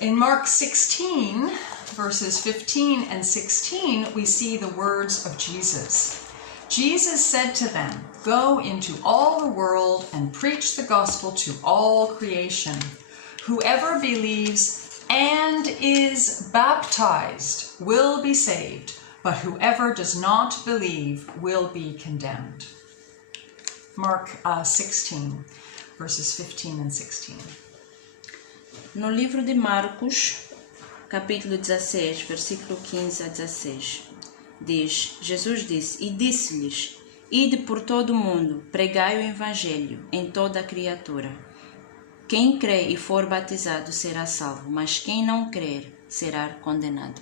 in Mark 16, verses 15 and 16, we see the words of Jesus. Jesus said to them, "Go into all the world and preach the gospel to all creation. Whoever believes and is baptized will be saved, but whoever does not believe will be condemned." Mark 16, verses 15 and 16. No livro de Marcos, capítulo 16, versículo 15 a 16, diz, Jesus disse, e disse-lhes, ide por todo o mundo, pregai o evangelho em toda a criatura. Quem crê e for batizado será salvo, mas quem não crer será condenado.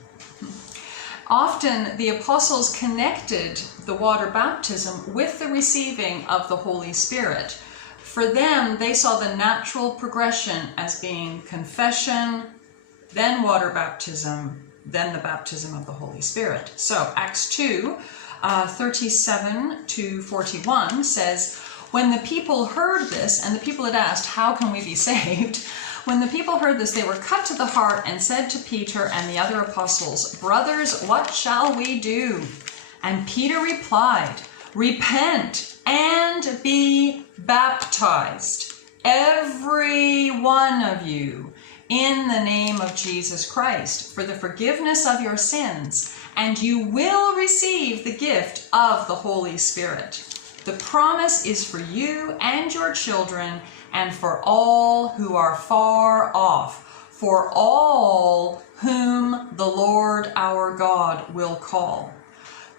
Often the apostles connected the water baptism with the receiving of the Holy Spirit. For them, they saw the natural progression as being confession, then water baptism, then the baptism of the Holy Spirit. So Acts 2, 37 to 41 says, When the people heard this, and the people had asked, how can we be saved? When the people heard this, they were cut to the heart and said to Peter and the other apostles, brothers, what shall we do? And Peter replied, repent and be baptized, every one of you, in the name of Jesus Christ, for the forgiveness of your sins, and you will receive the gift of the Holy Spirit. The promise is for you and your children, and for all who are far off, for all whom the Lord our God will call.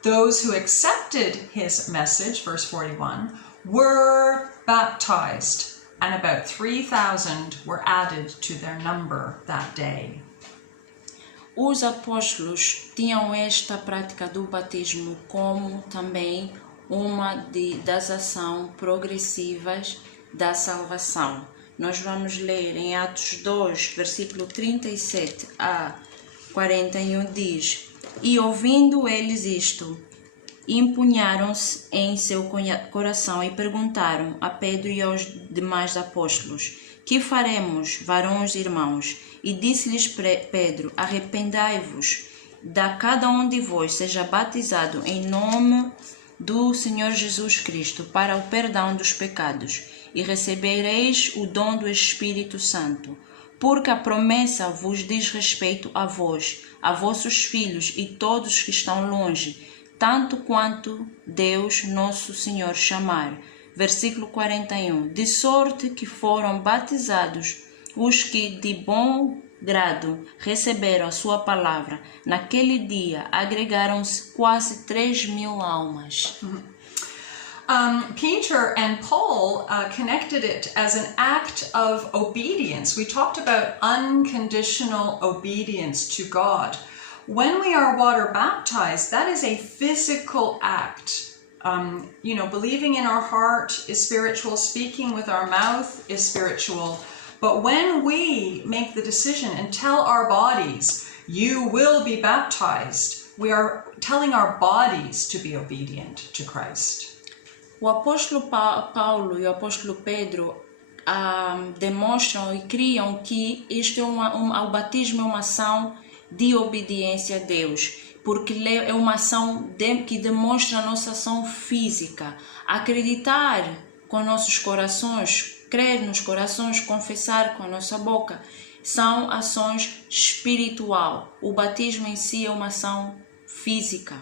Those who accepted his message, verse 41, were baptized, and about 3,000 were added to their number that day. Os apóstolos tinham esta prática do batismo como também uma das ações progressivas da salvação. Nós vamos ler em Atos 2, versículo 37 a 41, diz: E ouvindo eles isto, empunharam-se em seu coração e perguntaram a Pedro e aos demais apóstolos: Que faremos, varões irmãos? E disse-lhes Pedro: Arrependai-vos, da cada um de vós seja batizado em nome do Senhor Jesus Cristo para o perdão dos pecados, e recebereis o dom do Espírito Santo, porque a promessa vos diz respeito a vós, a vossos filhos e todos que estão longe, tanto quanto Deus nosso Senhor chamar. Versículo 41. De sorte que foram batizados os que de bom grado receberam a sua palavra. Naquele dia agregaram-se quase 3.000 almas. Peter and Paul connected it as an act of obedience. We talked about unconditional obedience to God. When we are water baptized, that is a physical act. Believing in our heart is spiritual, speaking with our mouth is spiritual. But when we make the decision and tell our bodies, you will be baptized, we are telling our bodies to be obedient to Christ. O apóstolo Paulo e o apóstolo Pedro demonstram e criam que o batismo é uma ação de obediência a Deus, porque é uma ação que demonstra a nossa ação física. Acreditar com nossos corações, crer nos corações, confessar com a nossa boca, são ações espiritual. O batismo em si é uma ação física.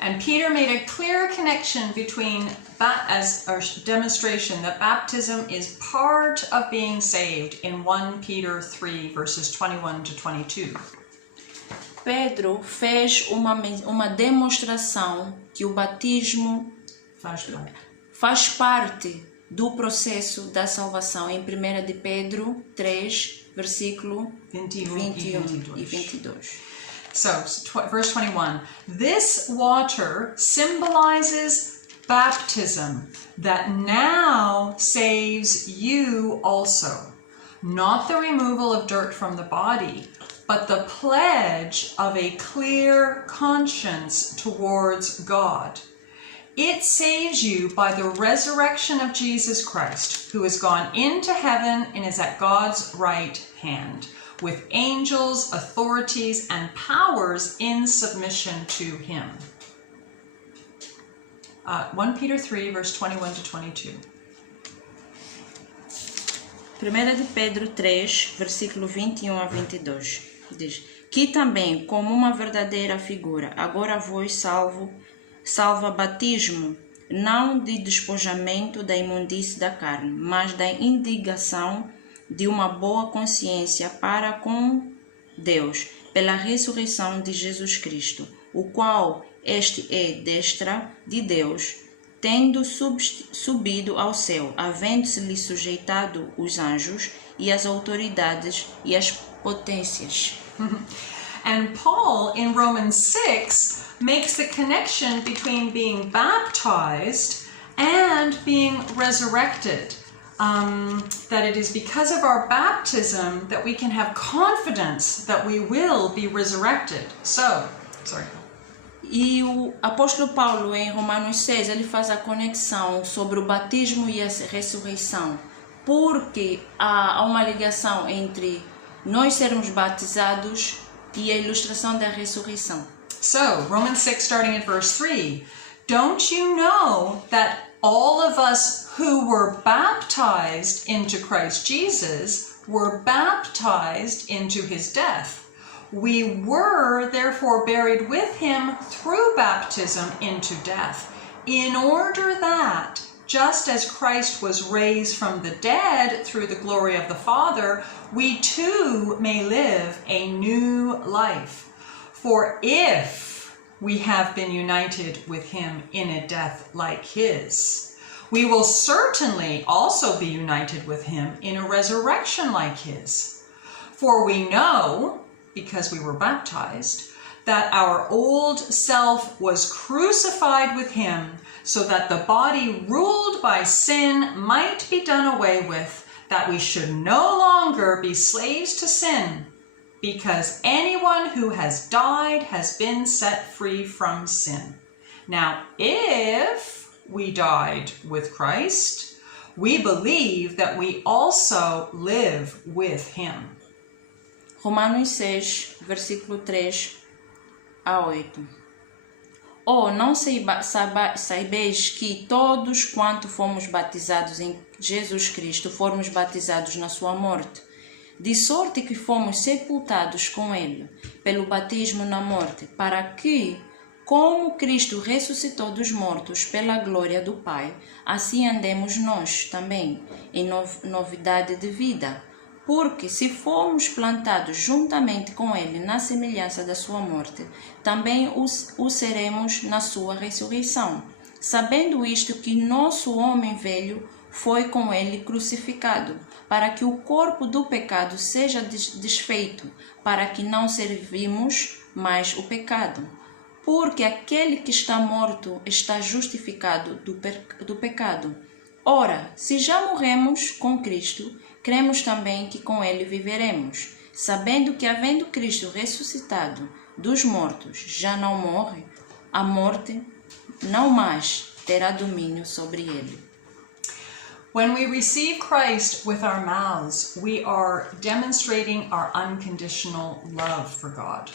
And Peter made a clear connection between, as a demonstration, that baptism is part of being saved in 1 Peter 3, verses 21 to 22. Pedro fez uma demonstração que o batismo faz parte do processo da salvação em 1 de Pedro 3, versículo 21 e 22. So, verse 21, this water symbolizes baptism that now saves you also. Not the removal of dirt from the body, but the pledge of a clear conscience towards God. It saves you by the resurrection of Jesus Christ, who has gone into heaven and is at God's right hand, with angels, authorities, and powers in submission to him. 1 Peter 3, verse 21 to 22. 1 de Pedro 3, versículo 21 a 22. Diz: Que também, como uma verdadeira figura, agora vos salva batismo, não de despojamento da imundície da carne, mas da indicação de uma boa consciência para com Deus, pela ressurreição de Jesus Cristo, o qual este é destra de Deus, tendo subido ao céu, havendo-se-lhe sujeitado os anjos e as autoridades e as potências. And Paul, in Romans 6, makes the connection between being baptized and being resurrected. That it is because of our baptism that we can have confidence that we will be resurrected. So, sorry. E o apóstolo Paulo, em Romanos 6, ele faz a conexão sobre o batismo e a ressurreição, porque há uma ligação entre nós sermos batizados e a ilustração da ressurreição. So, Romans 6, starting at verse 3, don't you know that all of us who were baptized into Christ Jesus were baptized into his death? We were therefore buried with him through baptism into death, in order that, just as Christ was raised from the dead through the glory of the Father, we too may live a new life. For if we have been united with him in a death like his, we will certainly also be united with him in a resurrection like his. For we know, because we were baptized, that our old self was crucified with him, so that the body ruled by sin might be done away with, that we should no longer be slaves to sin, because anyone who has died has been set free from sin. Now, if we died with Christ, we believe that we also live with him. Romanos 6, versículo 3 a 8. Oh, não saibeis que todos quanto fomos batizados em Jesus Cristo, fomos batizados na sua morte, de sorte que fomos sepultados com ele, pelo batismo na morte, para que, como Cristo ressuscitou dos mortos pela glória do Pai, assim andemos nós também, em novidade de vida. Porque se formos plantados juntamente com ele na semelhança da sua morte, também o seremos na sua ressurreição. Sabendo isto, que nosso homem velho foi com ele crucificado, para que o corpo do pecado seja desfeito, para que não servimos mais o pecado. Porque aquele que está morto está justificado do pecado. Ora, se já morremos com Cristo, cremos também que com ele viveremos, sabendo que, havendo Cristo ressuscitado dos mortos, já não morre, a morte não mais terá domínio sobre ele. When we receive Christ with our mouths, we are demonstrating our unconditional love for God.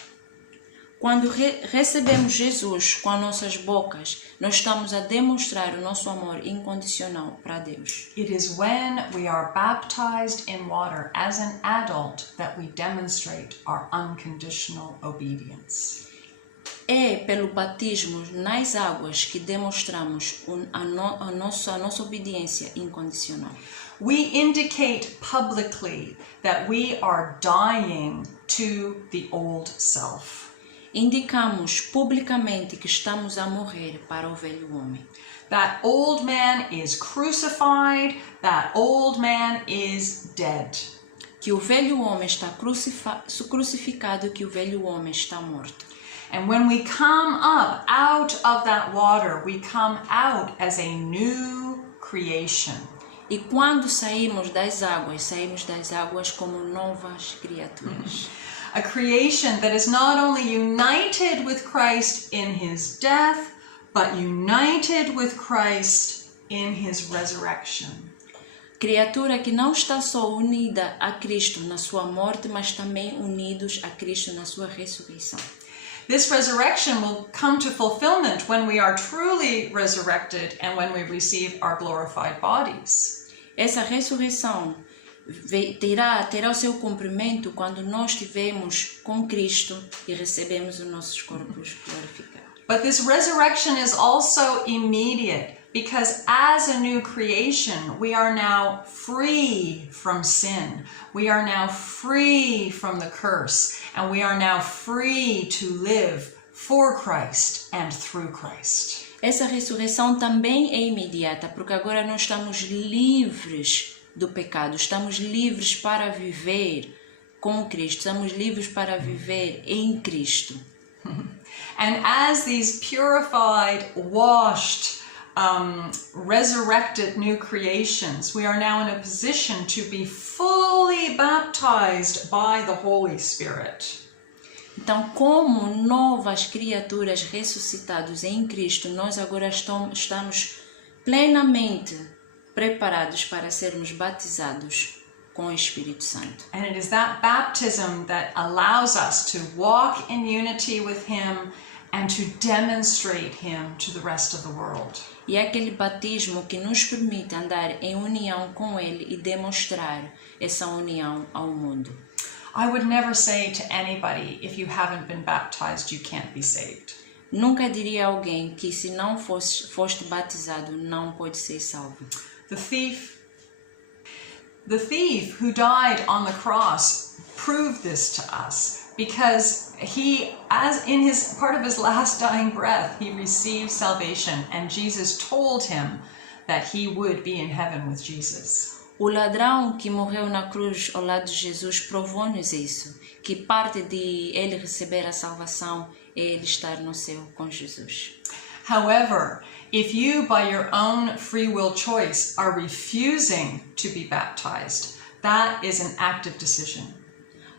Quando recebemos Jesus com as nossas bocas, nós estamos a demonstrar o nosso amor incondicional para Deus. It is when we are baptized in water as an adult that we demonstrate our unconditional obedience. É pelo batismo nas águas que demonstramos a nossa obediência incondicional. We indicate publicly that we are dying to the old self. Indicamos publicamente que estamos a morrer para o velho homem. That old man is crucified, that old man is dead. Que o velho homem está crucificado, que o velho homem está morto. And when we come up out of that water, we come out as a new creation. E quando saímos das águas como novas criaturas. A creation that is not only united with Christ in his death, but united with Christ in his resurrection. Criatura que não está só unida a Cristo na sua morte, mas também unidos a Cristo na sua ressurreição. This resurrection will come to fulfillment when we are truly resurrected and when we receive our glorified bodies. Essa ressurreição terá o seu cumprimento quando nós estivermos com Cristo e recebemos os nossos corpos glorificados. But this resurrection is also immediate, because as a new creation, we are now free from sin. We are now free from the curse, and we are now free to live for Christ and through Christ. Essa ressurreição também é imediata, porque agora nós estamos livres do pecado, estamos livres para viver com Cristo, estamos livres para viver em Cristo. And as these purified, washed, resurrected new creations, we are now in a position to be fully baptized by the Holy Spirit. Então, como novas criaturas ressuscitados em Cristo, nós agora estamos plenamente preparados para sermos batizados com o Espírito Santo. And it is that baptism that allows us to walk in unity with Him and to demonstrate Him to the rest of the world. E é aquele batismo que nos permite andar em união com Ele e demonstrar essa união ao mundo. I would never say to anybody, if you haven't been baptized, you can't be saved. Nunca diria a alguém que se não foste batizado, não pode ser salvo. The thief who died on the cross proved this to us because he, as in his part of his last dying breath, he received salvation, and Jesus told him that he would be in heaven with Jesus. O ladrão que morreu na cruz ao lado de Jesus provou-nos isso, que parte de ele receber a salvação é ele estar no céu com Jesus. However, if you, by your own free will choice, are refusing to be baptized, that is an active decision.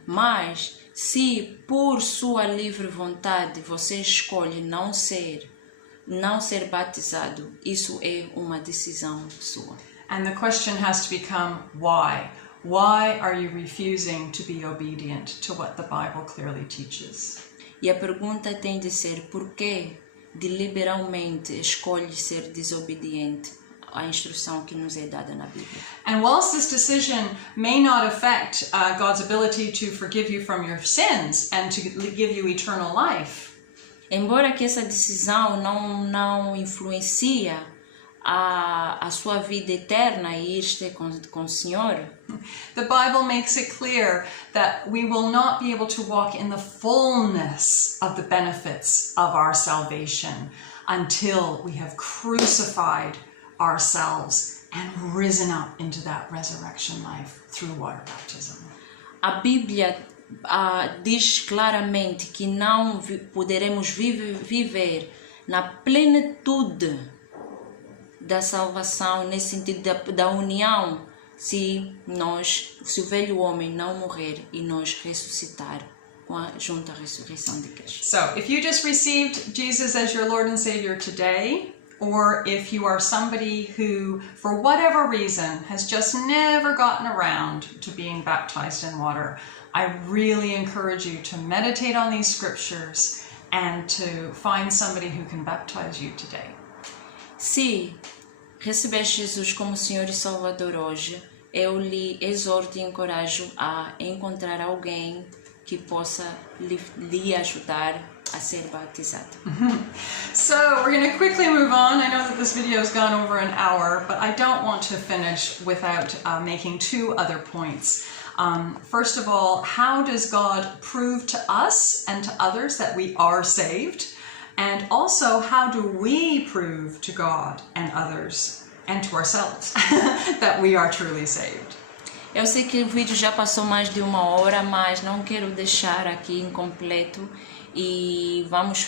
Mas, se por sua livre vontade você escolhe não ser batizado, isso é uma decisão sua. And the question has to become, why? Why are you refusing to be obedient to what the Bible clearly teaches? E a pergunta tem de ser por que deliberadamente escolhe ser desobediente à instrução que nos é dada na Bíblia. And whilst this decision may not affect God's ability to forgive you from your sins and to give you eternal life, embora que essa decisão não influencia a sua vida eterna e ir ter com o Senhor, the Bible makes it clear that we will not be able to walk in the fullness of the benefits of our salvation until we have crucified ourselves and risen up into that resurrection life through water baptism. A Bíblia diz claramente que não poderemos viver na plenitude da salvação, nesse sentido da união, se o velho homem não morrer e nós ressuscitar junto à ressurreição de Cristo. So, if you just received Jesus as your Lord and Savior today, or if you are somebody who, for whatever reason, has just never gotten around to being baptized in water, I really encourage you to meditate on these scriptures and to find somebody who can baptize you today. Se recebeste Jesus como Senhor e Salvador hoje, eu lhe exorto e encorajo a encontrar alguém que possa lhe ajudar a ser batizado. So we're going to quickly move on. I know that this video has gone over an hour, but I don't want to finish without making two other points. First of all, how does God prove to us and to others that we are saved? And also, how do we prove to God and others and to ourselves that we are truly saved? Eu sei que o vídeo já passou mais de 1 hora, mas não quero deixar aqui incompleto e vamos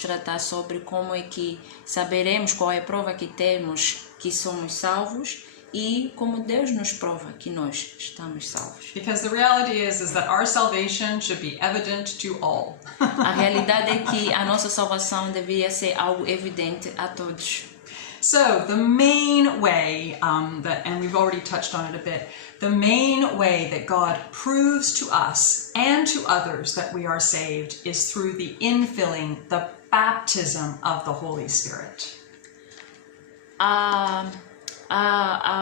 tratar sobre como é que saberemos qual é a prova que temos que somos salvos e como Deus nos prova que nós estamos salvos. Because the reality is that our salvation should be evident to all. A realidade é que a nossa salvação deveria ser algo evidente a todos. So the main way and we've already touched on it a bit, the main way that God proves to us and to others that we are saved is through the infilling, the baptism of the Holy Spirit. A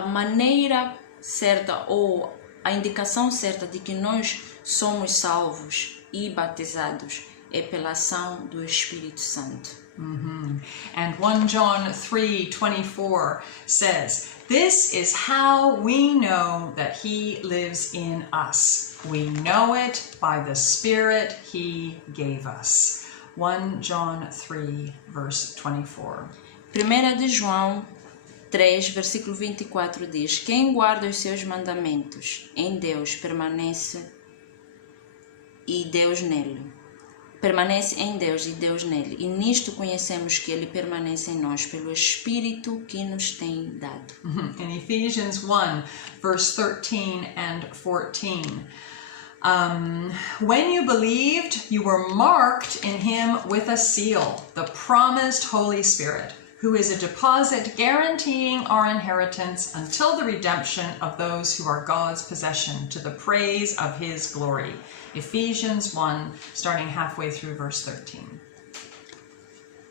maneira certa ou a indicação certa de que nós somos salvos e batizados é pela ação do Espírito Santo. And 1 John 3:24 says, "This is how we know that He lives in us. We know it by the Spirit He gave us." 1 John 3, verse 24. 1 de João 3, versículo 24 diz: Quem guarda os seus mandamentos em Deus permanece e Deus nele. Permanece em Deus e Deus nele. E nisto conhecemos que ele permanece em nós pelo Espírito que nos tem dado. In Ephesians 1, verse 13 and 14, When you believed, you were marked in him with a seal, the promised Holy Spirit, who is a deposit guaranteeing our inheritance until the redemption of those who are God's possession, to the praise of his glory. Ephesians 1, starting halfway through verse 13.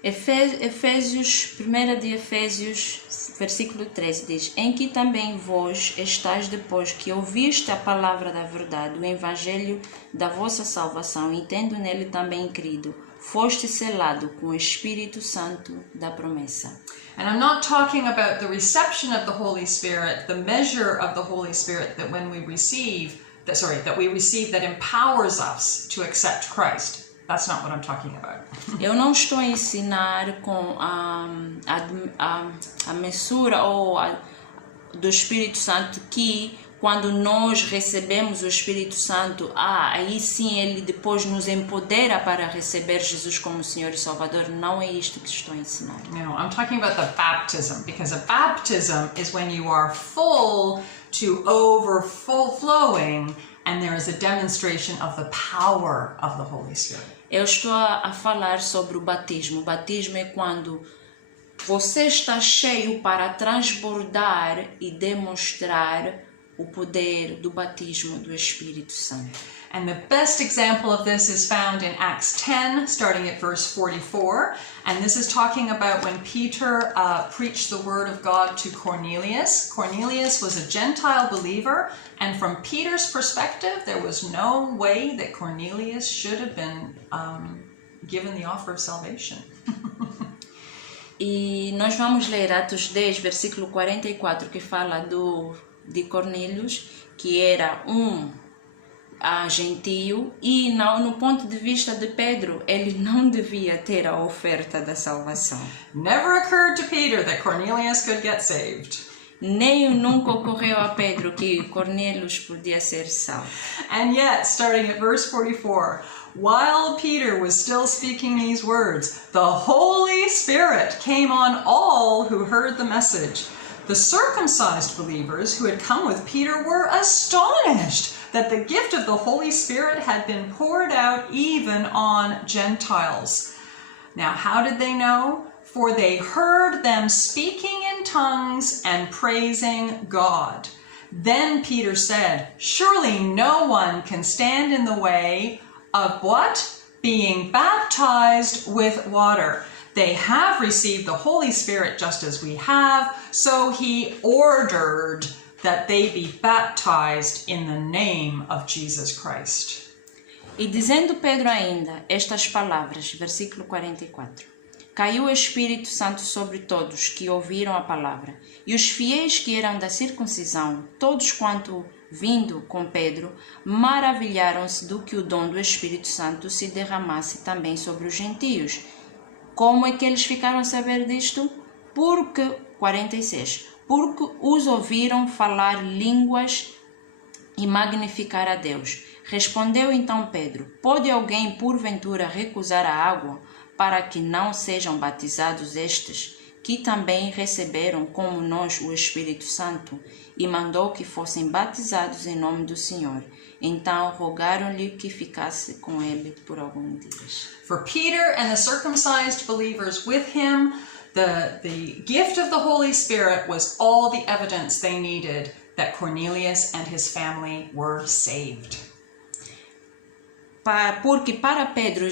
Efésios, 1 de Efésios, versículo 13 diz: em que também vós estáis depois que ouviste a palavra da verdade, o evangelho da vossa salvação, e tendo nele também crido, foste selado com o Espírito Santo da promessa. And I'm not talking about the reception of the Holy Spirit, the measure of the Holy Spirit that when we receive, that we receive that empowers us to accept Christ. That's not what I'm talking about. Eu não estou a ensinar com a mensura do Espírito Santo que quando nós recebemos o Espírito Santo, aí sim ele depois nos empodera para receber Jesus como Senhor e Salvador. Não é isto que estou a ensinar. No, I'm talking about the baptism, because a baptism is when you are full to overflowing, and there is a demonstration of the power of the Holy Spirit. Eu estou a falar sobre o batismo. O batismo é quando você está cheio para transbordar e demonstrar o poder do batismo do Espírito Santo. And the best example of this is found in Acts 10, starting at verse 44. And this is talking about when Peter preached the word of God to Cornelius. Cornelius was a Gentile believer, and from Peter's perspective, there was no way that Cornelius should have been given the offer of salvation. E nós vamos ler Atos 10, versículo 44, que fala de Cornélios, que era gentio, e no ponto de vista de Pedro, ele não devia ter a oferta da salvação. Never occurred to Peter that Cornelius could get saved. Nem nunca ocorreu a Pedro que Cornélios podia ser salvo. And yet, starting at verse 44, while Peter was still speaking these words, the Holy Spirit came on all who heard the message. The circumcised believers who had come with Peter were astonished that the gift of the Holy Spirit had been poured out even on Gentiles. Now, how did they know? For they heard them speaking in tongues and praising God. Then Peter said, surely no one can stand in the way of what? Being baptized with water. They have received the Holy Spirit just as we have, so he ordered that they be baptized in the name of Jesus Christ. E dizendo Pedro ainda estas palavras, versículo 44, caiu o Espírito Santo sobre todos que ouviram a palavra, e os fiéis que eram da circuncisão, todos quanto vindo com Pedro, maravilharam-se do que o dom do Espírito Santo se derramasse também sobre os gentios. Como é que eles ficaram a saber disto? 46. Porque os ouviram falar línguas e magnificar a Deus. Respondeu então Pedro, pode alguém porventura recusar a água para que não sejam batizados estes, que também receberam como nós o Espírito Santo? E mandou que fossem batizados em nome do Senhor. Então rogaram-lhe que ficasse com ele por alguns dias. For Peter and the circumcised believers with him, the gift of the Holy Spirit was all the evidence they needed that Cornelius and his family were saved. Porque para Pedro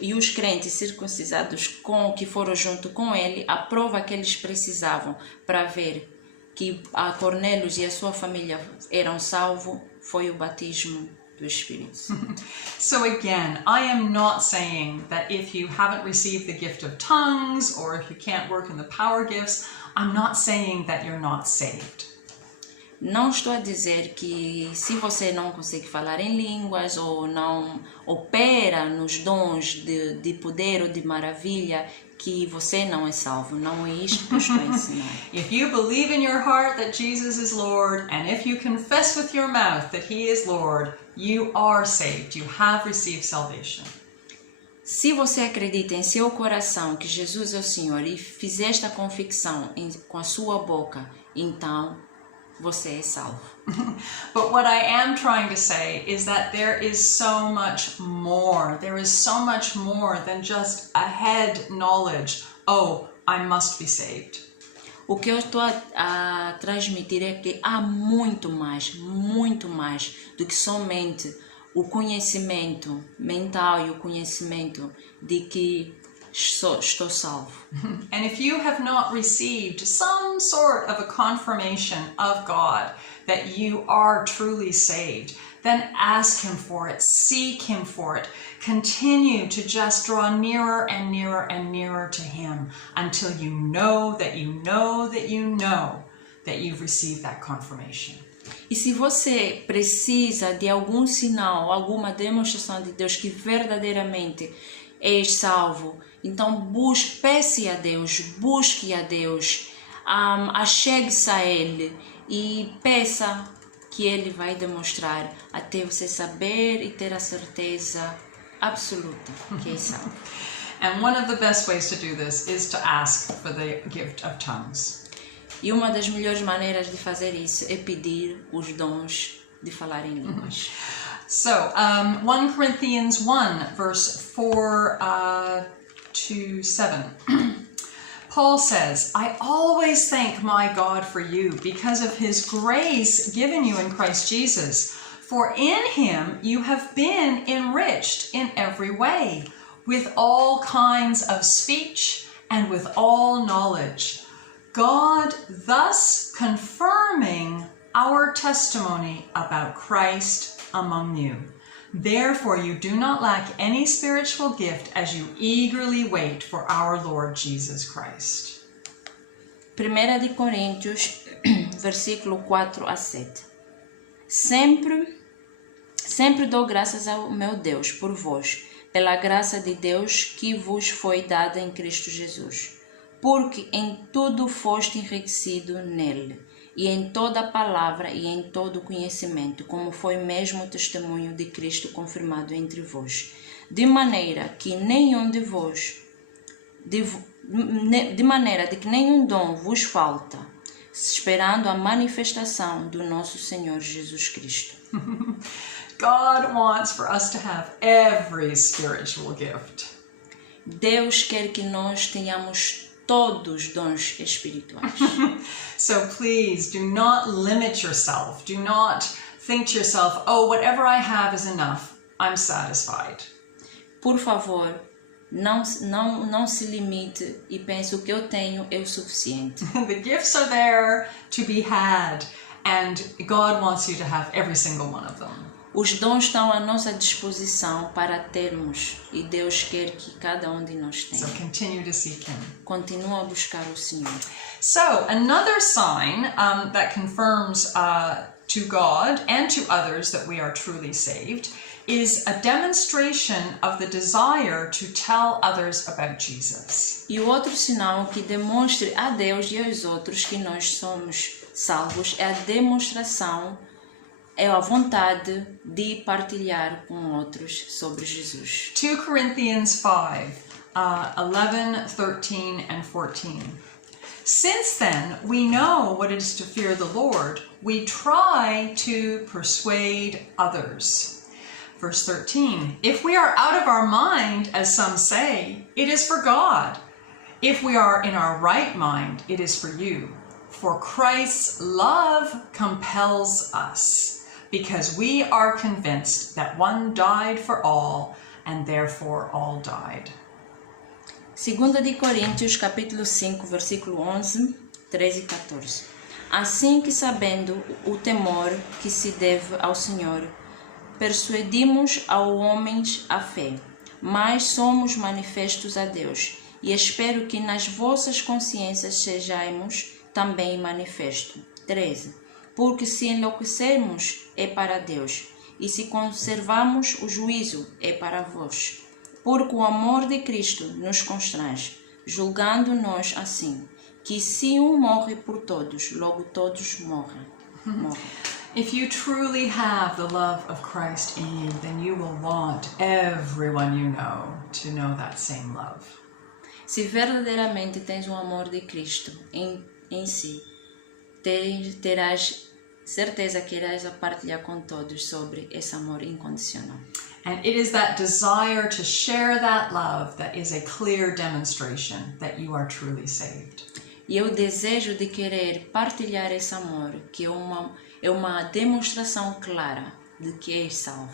e os crentes circuncisados que foram junto com ele, a prova que eles precisavam para ver que a Cornélios e a sua família eram salvos foi o batismo do Espírito Santo. So again, I am not saying that if you haven't received the gift of tongues or if you can't work in the power gifts, I'm not saying that you're not saved. Não estou a dizer que se você não consegue falar em línguas ou não opera nos dons de poder ou de maravilha, que você não é salvo. Não é isto que eu estou a ensinar. If you believe in your heart that Jesus is Lord, and if you confess with your mouth that He is Lord, you are saved. You have received salvation. Se você acredita em seu coração que Jesus é o Senhor e fizer esta convicção com a sua boca, então você é salvo. But what I am trying to say is that there is so much more. There is so much more than just a head knowledge. Oh, I must be saved. O que eu estou a transmitir é que há muito mais do que somente o conhecimento mental e o conhecimento de que estou salvo. And if you have not received some sort of a confirmation of God that you are truly saved, then ask Him for it, seek Him for it. Continue to just draw nearer and nearer and nearer to Him until you know that you know that you know that you've received that confirmation. E se você precisa de algum sinal, alguma demonstração de Deus que verdadeiramente és salvo, então peça a Deus, busque a Deus, achegue-se a Ele e peça que Ele vai demonstrar até você saber e ter a certeza absoluta que é salvo. And one of the best ways to do this is to ask for the gift of tongues. E uma das melhores maneiras de fazer isso é pedir os dons de falar em línguas. So, 1 Corinthians 1, verse 4 to 7. Paul says, I always thank my God for you because of His grace given you in Christ Jesus. For in Him you have been enriched in every way, with all kinds of speech and with all knowledge. God thus confirming our testimony about Christ among you. Therefore you do not lack any spiritual gift as you eagerly wait for our Lord Jesus Christ. 1 de Coríntios, versículo 4 a 7. Sempre dou graças ao meu Deus por vós, pela graça de Deus que vos foi dada em Cristo Jesus. Porque em tudo foste enriquecido nele, e em toda a palavra e em todo o conhecimento, como foi mesmo o testemunho de Cristo confirmado entre vós, de maneira que nenhum de que nenhum dom vos falta, esperando a manifestação do nosso Senhor Jesus Cristo. God wants for us to have every spiritual gift. Deus quer que nós tenhamos todos os dons espirituais. So please do not limit yourself. Do not think to yourself, oh, whatever I have is enough. I'm satisfied. Por favor, não se limite e pense o que eu tenho é o suficiente. The gifts are there to be had, and God wants you to have every single one of them. Os dons estão à nossa disposição para termos e Deus quer que cada um de nós tenha. So continue to seek Him. Continua a buscar o Senhor. So another sign that confirms to God and to others that we are truly saved is a demonstration of the desire to tell others about Jesus. E o outro sinal que demonstre a Deus e aos outros que nós somos salvos é a demonstração, é a vontade de partilhar com outros sobre Jesus. 2 Corinthians 5, 11, 13, and 14. Since then, we know what it is to fear the Lord. We try to persuade others. Verse 13, if we are out of our mind, as some say, it is for God. If we are in our right mind, it is for you. For Christ's love compels us, because we are convinced that one died for all, and therefore all died. 2 de Coríntios, capítulo 5, versículo 11, 13 e 14. Assim que, sabendo o temor que se deve ao Senhor, persuadimos aos homens a fé, mas somos manifestos a Deus, e espero que nas vossas consciências sejamos também manifestos. 13. Porque se enlouquecermos, é para Deus, e se conservarmos o juízo, é para vós. Porque o amor de Cristo nos constrange, julgando-nos assim, que se um morre por todos, logo todos morrem. If you truly have the love of Christ in you, then you will want everyone you know to know that same love. Se verdadeiramente tens o amor de Cristo em si, terás certeza que irás a partilhar com todos sobre esse amor incondicional. And it is that desire to share that love that is a clear demonstration that you are truly saved. E o desejo de querer partilhar esse amor, que é uma demonstração clara de que és salvo.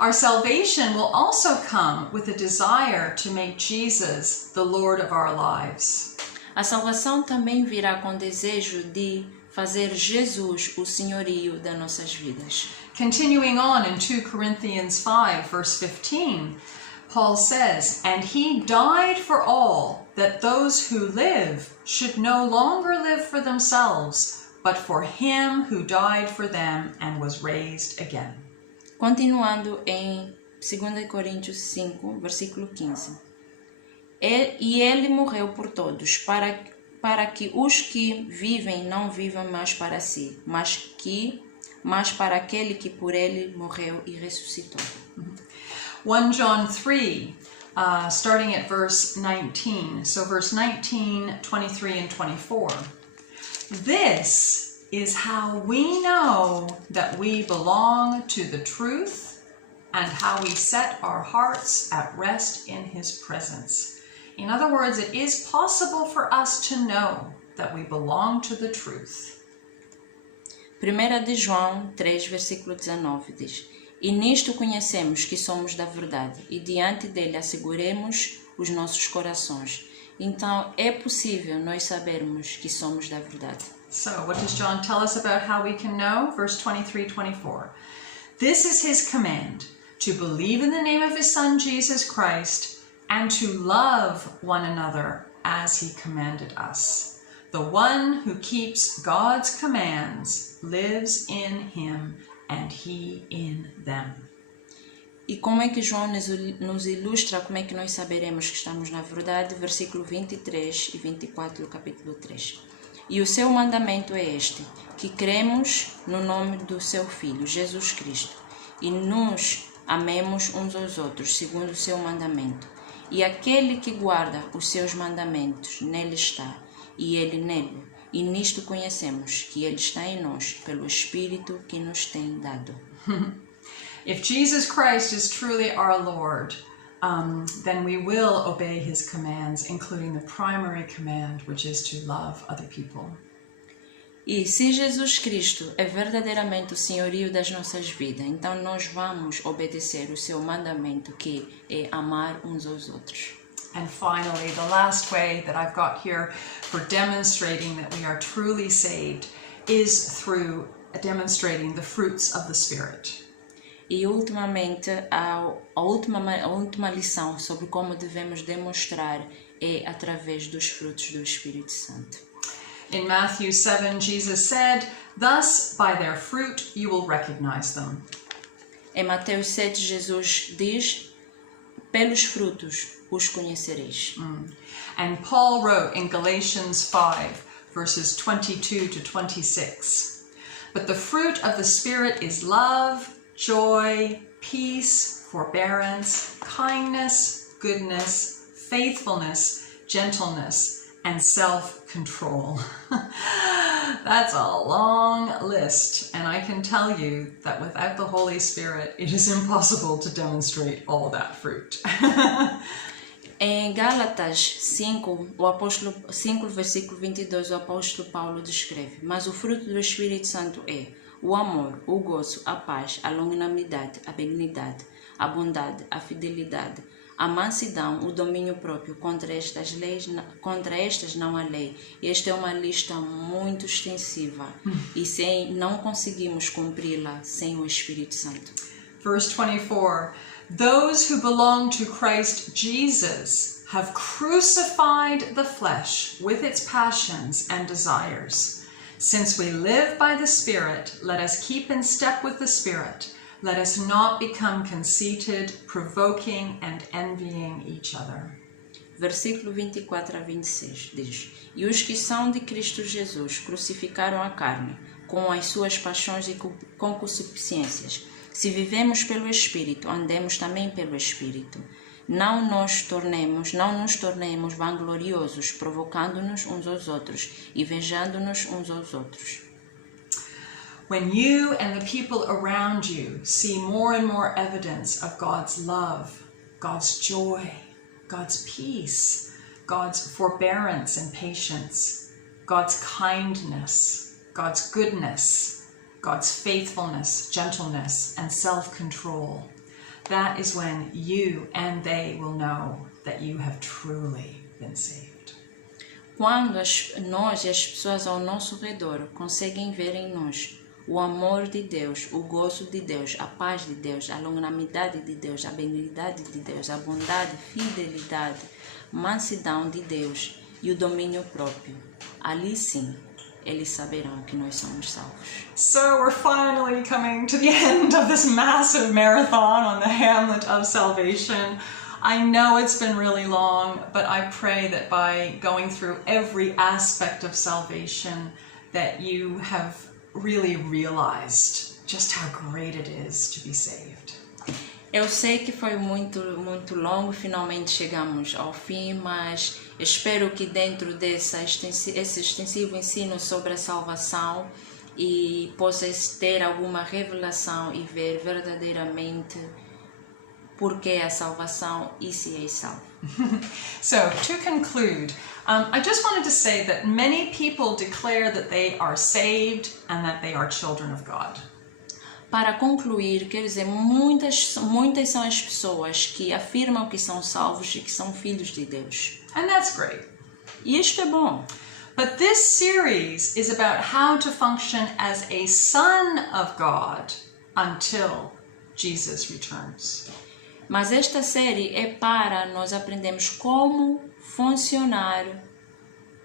Our salvation will also come with a desire to make Jesus the Lord of our lives. A salvação também virá com desejo de fazer Jesus o senhorio das nossas vidas. Continuing on in 2 Corinthians 5, verse 15, Paul says, "And he died for all, that those who live should no longer live for themselves, but for him who died for them and was raised again." Continuando em 2 Coríntios 5, versículo 15. E ele morreu por todos, para que os que vivem não vivam mais para si, mas para aquele que por ele morreu e ressuscitou. 1 John 3, starting at verse 19. So verse 19, 23, and 24. This is how we know that we belong to the truth and how we set our hearts at rest in his presence. In other words, it is possible for us to know that we belong to the truth. 1 de João 3, versículo 19 diz: E nisto conhecemos que somos da verdade, e diante dele asseguremos os nossos corações. Então é possível nós sabermos que somos da verdade. So, what does John tell us about how we can know? Verse 23, 24. This is his command, to believe in the name of his Son, Jesus Christ, and to love one another as he commanded us. The one who keeps God's commands lives in him, and he in them. E como é que João nos ilustra como é que nós saberemos que estamos na verdade? Versículo 23 e 24 do capítulo 3. E o seu mandamento é este, que cremos no nome do seu Filho, Jesus Cristo, e nos amemos uns aos outros, segundo o seu mandamento. E aquele que guarda os seus mandamentos, nele está, e ele nele. E nisto conhecemos que ele está em nós, pelo Espírito que nos tem dado. If Jesus Christ is truly our Lord, then we will obey his commands, including the primary command, which is to love other people. E se Jesus Cristo é verdadeiramente o senhorio das nossas vidas, então nós vamos obedecer o seu mandamento, que é amar uns aos outros. And finally, the last way that I've got here for demonstrating that we are truly saved is through demonstrating the fruits of the Spirit. E ultimamente, a última lição sobre como devemos demonstrar é através dos frutos do Espírito Santo. In Matthew 7, Jesus said, "Thus by their fruit you will recognize them." Em Mateus 7, Jesus diz, pelos frutos os conhecereis. And Paul wrote in Galatians 5, verses 22 to 26, "But the fruit of the Spirit is love, joy, peace, forbearance, kindness, goodness, faithfulness, gentleness, and self-control." That's a long list, and I can tell you that without the Holy Spirit, it is impossible to demonstrate all that fruit. Em Gálatas 5, versículo 22, o apóstolo Paulo descreve: Mas o fruto do Espírito Santo é o amor, o gozo, a paz, a longanimidade, a benignidade, a bondade, a fidelidade, a mansidão, o domínio próprio. Contra estas não há lei. Esta é uma lista muito extensiva e não conseguimos cumpri-la sem o Espírito Santo. Verse 24, "Those who belong to Christ Jesus have crucified the flesh with its passions and desires. Since we live by the Spirit, let us keep in step with the Spirit. Let us not become conceited, provoking and envying each other." Versículo 24 a 26 diz: E os que são de Cristo Jesus crucificaram a carne, com as suas paixões e concupiscências. Se vivemos pelo Espírito, andemos também pelo Espírito. não nos tornemos vangloriosos, provocando-nos uns aos outros, invejando-nos uns aos outros. When you and the people around you see more and more evidence of God's love, God's joy, God's peace, God's forbearance and patience, God's kindness, God's goodness, God's faithfulness, gentleness, and self-control, that is when you and they will know that you have truly been saved. Quando nós e as pessoas ao nosso redor conseguem ver em nós o amor de Deus, o gozo de Deus, a paz de Deus, a longanimidade de Deus, a benignidade de Deus, a bondade, fidelidade, mansidão de Deus e o domínio próprio, ali sim, eles saberão que nós somos salvos. So we're finally coming to the end of this massive marathon on the Hamlet of Salvation. I know it's been really long, but I pray that by going through every aspect of salvation that you have really realized just how great it is to be saved. Eu sei que foi muito longo, finalmente chegamos ao fim, mas espero que dentro esse extensivo ensino sobre a salvação e possas ter alguma revelação e ver verdadeiramente por que a salvação e se é salvo. So, to conclude, I just wanted to say that many people declare that they are saved and that they are children of God. Para concluir, quero dizer, muitas são as pessoas que afirmam que são salvos e que são filhos de Deus. And that's great. E isto é bom. But this series is about how to function as a son of God until Jesus returns. Mas esta série é para nós aprendermos como funcionar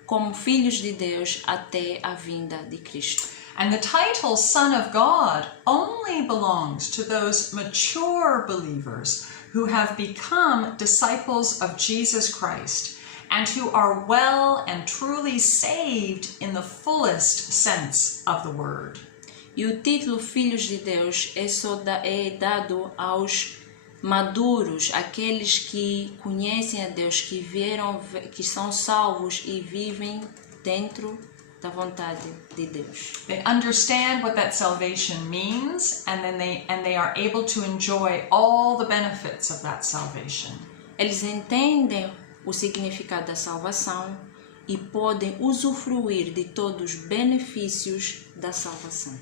como filhos de Deus até a vinda de Cristo. And the title Son of God only belongs to those mature believers who have become disciples of Jesus Christ and who are well and truly saved in the fullest sense of the word. E o título Filhos de Deus é dado aos maduros, aqueles que conhecem a Deus, que são salvos e vivem dentro da vontade de Deus. They understand what that salvation means, and they are able to enjoy all the benefits of that salvation. Eles entendem o significado da salvação e podem usufruir de todos os benefícios da salvação.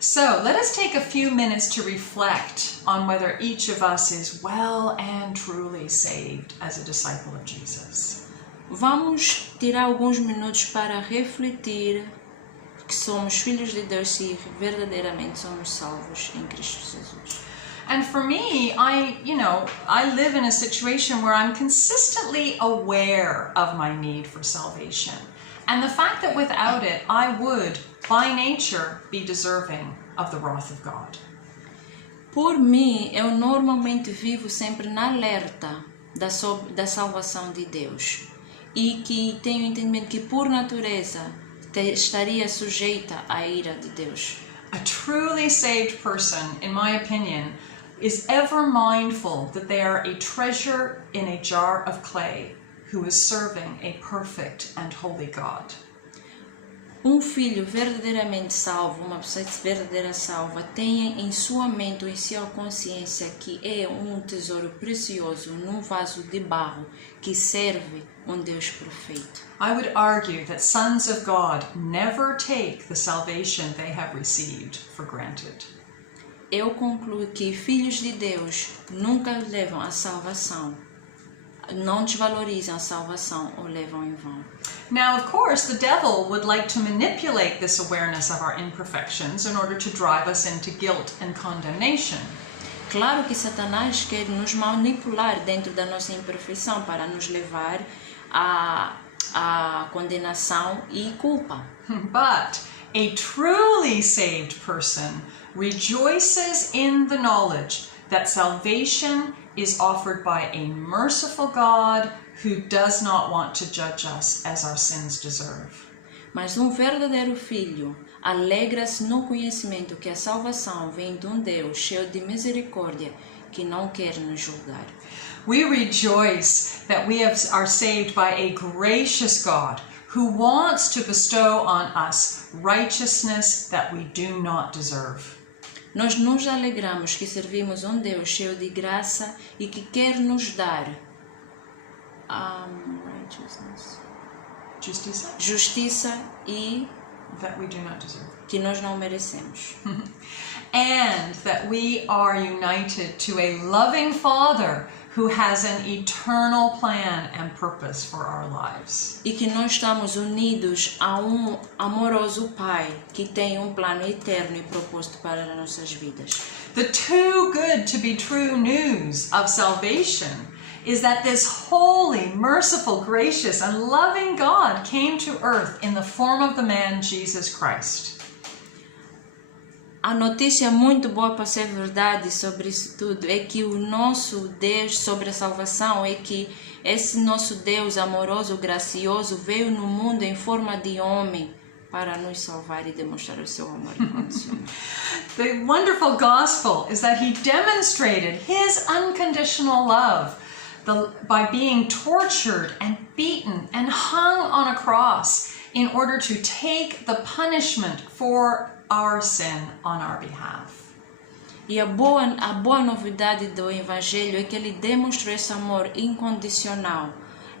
So, let us take a few minutes to reflect on whether each of us is well and truly saved as a disciple of Jesus. Vamos tirar alguns minutos para refletir que somos filhos de Deus e verdadeiramente somos salvos em Cristo Jesus. And for me, I live in a situation where I'm consistently aware of my need for salvation. And the fact that without it, I would, by nature, be deserving of the wrath of God. Por mim, eu normalmente vivo sempre na alerta da salvação de Deus. E que tenho entendimento que, por natureza, estaria sujeita à ira de Deus. A truly saved person, in my opinion, is ever mindful that they are a treasure in a jar of clay who is serving a perfect and holy God. Filho verdadeiramente salvo, uma pessoa verdadeira salva, tem em sua mente ou em sua consciência que é tesouro precioso num vaso de barro que serve Deus perfeito. I would argue that sons of God never take the salvation they have received for granted. Eu concluo que filhos de Deus nunca levam a salvação, não desvalorizam a salvação ou levam em vão. Now, of course, the devil would like to manipulate this awareness of our imperfections in order to drive us into guilt and condemnation. Claro que Satanás quer nos manipular dentro da nossa imperfeição para nos levar à condenação e culpa. But a truly saved person rejoices in the knowledge that salvation is offered by a merciful God who does not want to judge us as our sins deserve. Mas verdadeiro filho alegra-se no conhecimento que a salvação vem de Deus cheio de misericórdia que não quer nos julgar. We rejoice that we are saved by a gracious God who wants to bestow on us righteousness that we do not deserve. Nós nos alegramos que servimos um Deus cheio de graça e que quer nos dar justiça e that we do not deserve. Que nós não merecemos. And that we are united to a loving Father who has an eternal plan and purpose for our lives. E que nós estamos unidos a amoroso Pai que tem plano eterno e propósito para as nossas vidas. The too good to be true news of salvation is that this holy, merciful, gracious, and loving God came to earth in the form of the man Jesus Christ. A notícia muito boa para ser verdade sobre isso tudo é que o nosso Deus sobre a salvação é que esse nosso Deus amoroso, gracioso, veio no mundo em forma de homem para nos salvar e demonstrar o seu amor incondicional. The wonderful gospel is that he demonstrated his unconditional love by being tortured and beaten and hung on a cross in order to take the punishment for our sin on our behalf. E a boa novidade do Evangelho é que ele demonstrou esse amor incondicional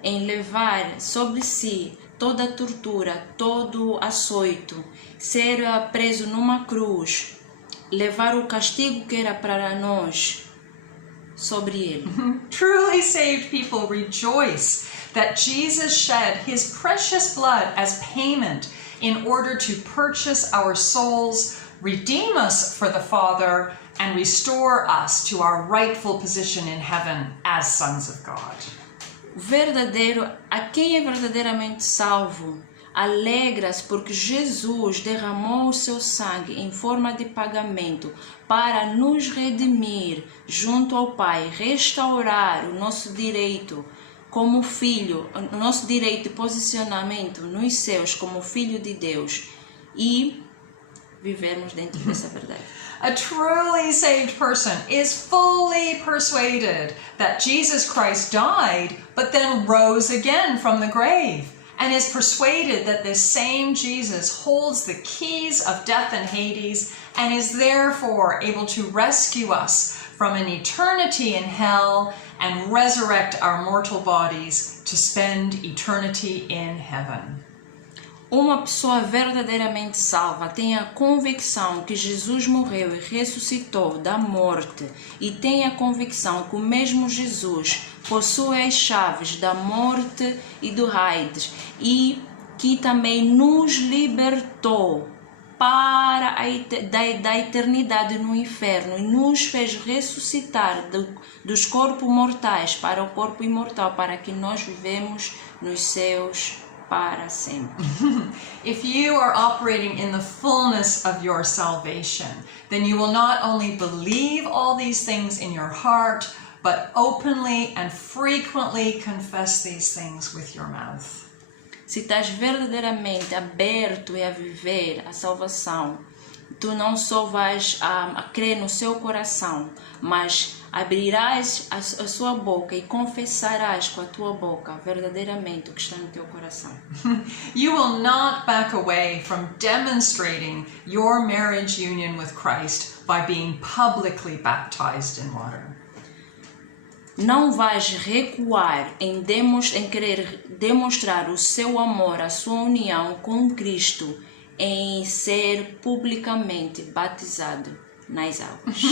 em levar sobre si toda a tortura, todo açoito, ser preso numa cruz, levar o castigo que era para nós sobre ele. Truly saved people rejoice that Jesus shed his precious blood as payment in order to purchase our souls, redeem us for the Father, and restore us to our rightful position in heaven as sons of God. A quem é verdadeiramente salvo, alegra-se porque Jesus derramou o seu sangue em forma de pagamento para nos redimir junto ao Pai, restaurar o nosso direito como filho, o nosso direito de posicionamento nos céus como filho de Deus e vivermos dentro dessa verdade. A truly saved person is fully persuaded that Jesus Christ died, but then rose again from the grave, and is persuaded that this same Jesus holds the keys of death and Hades, and is therefore able to rescue us from an eternity in hell and resurrect our mortal bodies to spend eternity in heaven. Uma pessoa verdadeiramente salva tem a convicção que Jesus morreu e ressuscitou da morte e tem a convicção que o mesmo Jesus possui as chaves da morte e do Hades e que também nos libertou para da eternidade no inferno e nos fez ressuscitar dos corpos mortais para o corpo imortal para que nós vivemos nos céus para sempre. If you are operating in the fullness of your salvation, then you will not only believe all these things in your heart, but openly and frequently confess these things with your mouth. Se estás verdadeiramente aberto a viver a salvação, tu não só vais a crer no seu coração, mas abrirás a sua boca e confessarás com a tua boca verdadeiramente o que está no teu coração. You will not back away from demonstrating your marriage union with Christ by being publicly baptized in water. Não vais recuar em querer demonstrar o seu amor, a sua união com Cristo, em ser publicamente batizado nas águas.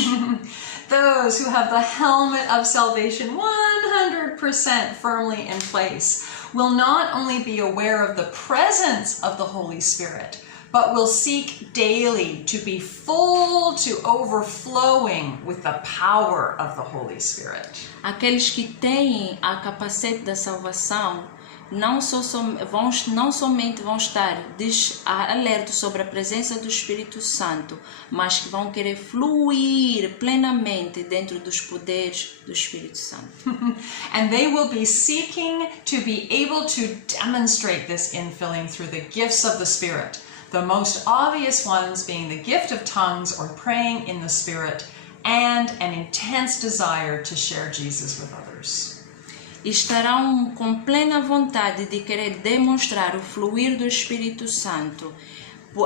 Those who have the helmet of salvation 100% firmly in place will not only be aware of the presence of the Holy Spirit, but will seek daily to be full to overflowing with the power of the Holy Spirit. Aqueles que têm a capacete da salvação não somente vão estar alertos sobre a presença do Espírito Santo, mas que vão querer fluir plenamente dentro dos poderes do Espírito Santo. And they will be seeking to be able to demonstrate this infilling through the gifts of the Spirit, the most obvious ones being the gift of tongues or praying in the Spirit, and an intense desire to share Jesus with others. E estarão com plena vontade de querer demonstrar o fluir do Espírito Santo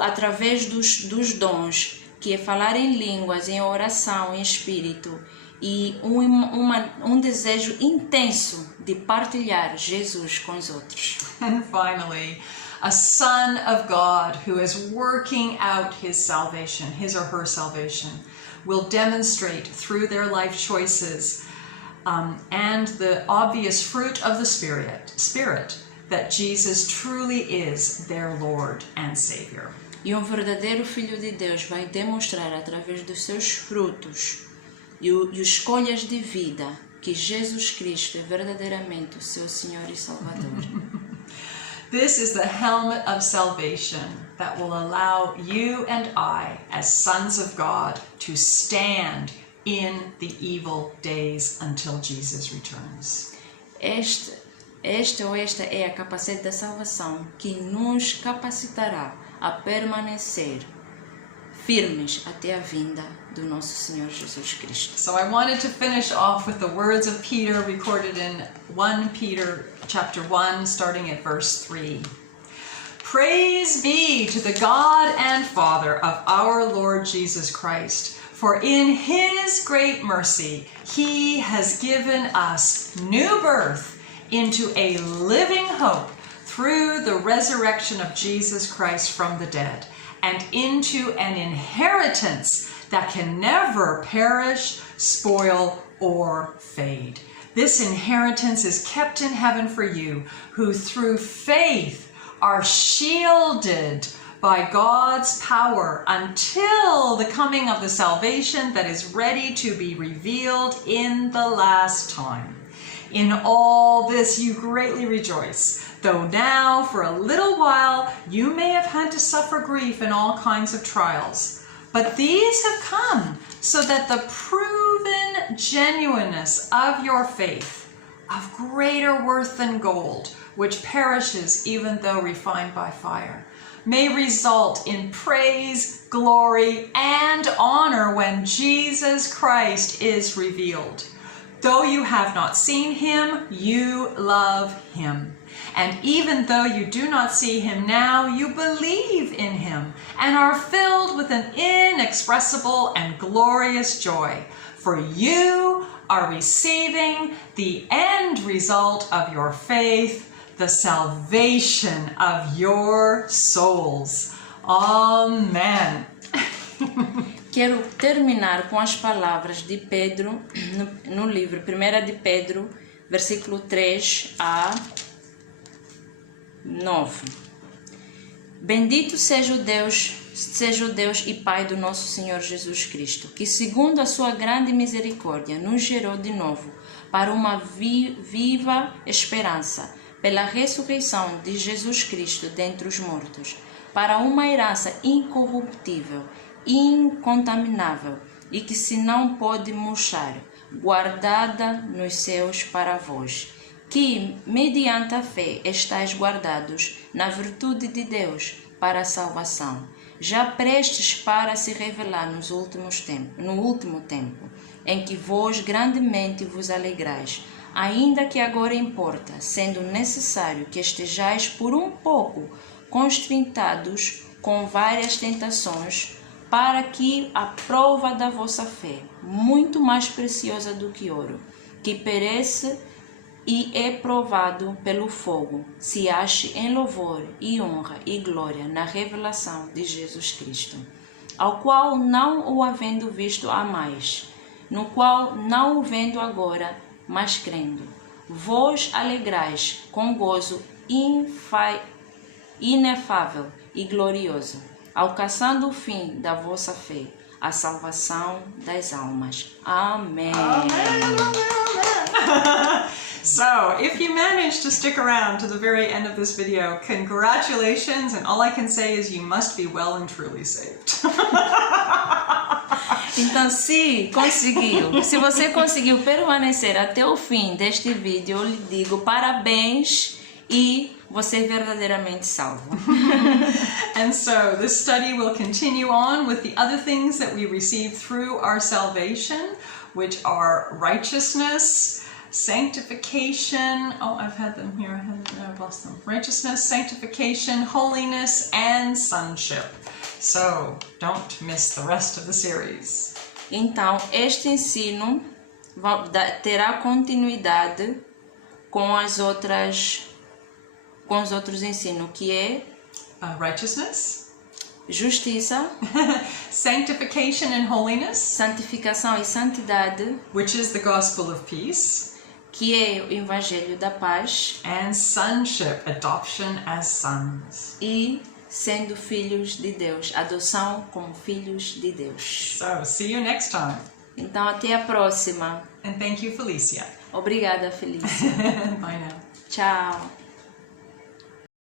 através dos dons, que é falar em línguas, em oração, em espírito, e um desejo intenso de partilhar Jesus com os outros. And finally, a son of God who is working out his salvation, his or her salvation, will demonstrate through their life choices and the obvious fruit of the Spirit that Jesus truly is their Lord and Savior. E um verdadeiro Filho de Deus vai demonstrar através dos seus frutos e escolhas de vida que Jesus Cristo é verdadeiramente o seu Senhor e Salvador. This is the helmet of salvation that will allow you and I, as sons of God, to stand in the evil days until Jesus returns. Esta é a capacete da salvação que nos capacitará a permanecer firmes até a vinda do nosso Senhor Jesus Cristo. So I wanted to finish off with the words of Peter recorded in 1 Peter chapter 1, starting at verse 3. Praise be to the God and Father of our Lord Jesus Christ, for in his great mercy he has given us new birth into a living hope through the resurrection of Jesus Christ from the dead, and into an inheritance that can never perish, spoil, or fade. This inheritance is kept in heaven for you, who through faith are shielded by God's power until the coming of the salvation that is ready to be revealed in the last time. In all this you greatly rejoice, though now for a little while you may have had to suffer grief in all kinds of trials. But these have come so that the proven genuineness of your faith, of greater worth than gold, which perishes even though refined by fire, may result in praise, glory, and honor when Jesus Christ is revealed. Though you have not seen him, you love him. And even though you do not see him now, you believe in him and are filled with an inexpressible and glorious joy. For you are receiving the end result of your faith, the salvation of your souls. Amen. Quero terminar com as palavras de Pedro no livro 1 de Pedro, versículo 3 a 9. Bendito seja o Deus e Pai do nosso Senhor Jesus Cristo, que segundo a sua grande misericórdia nos gerou de novo para uma viva esperança, pela ressurreição de Jesus Cristo dentre os mortos, para uma herança incorruptível, incontaminável e que se não pode murchar, guardada nos céus para vós, que, mediante a fé, estáis guardados na virtude de Deus para a salvação, já prestes para se revelar no último tempo, em que vós grandemente vos alegrais, ainda que agora importa, sendo necessário que estejais por um pouco constrintados com várias tentações, para que a prova da vossa fé, muito mais preciosa do que ouro, que perece e é provado pelo fogo, se ache em louvor e honra e glória na revelação de Jesus Cristo, ao qual não o havendo visto há mais, no qual não o vendo agora, mas crendo, vós alegrais com gozo inefável e glorioso, alcançando o fim da vossa fé, a salvação das almas. Amém. So, if you managed to stick around to the very end of this video, congratulations, and all I can say is you must be well and truly saved. Então, se você conseguiu permanecer até o fim deste vídeo, eu lhe digo parabéns e você é verdadeiramente salvo. And so this study will continue on with the other things that we receive through our salvation, which are righteousness, sanctification. Oh, I've had them here. I've lost them. Righteousness, sanctification, holiness, and sonship. So don't miss the rest of the series. Então, este ensino terá continuidade com os outros ensinos, que é Righteousness, justiça, sanctification and holiness, santificação e santidade, which is the gospel of peace, que é o evangelho da paz, and sonship, adoption as sons. e sendo filhos de Deus, adoção como filhos de Deus. So, see you next time. Então, até a próxima. And thank you, Felicia. Obrigada, Felícia. Bye now. Tchau.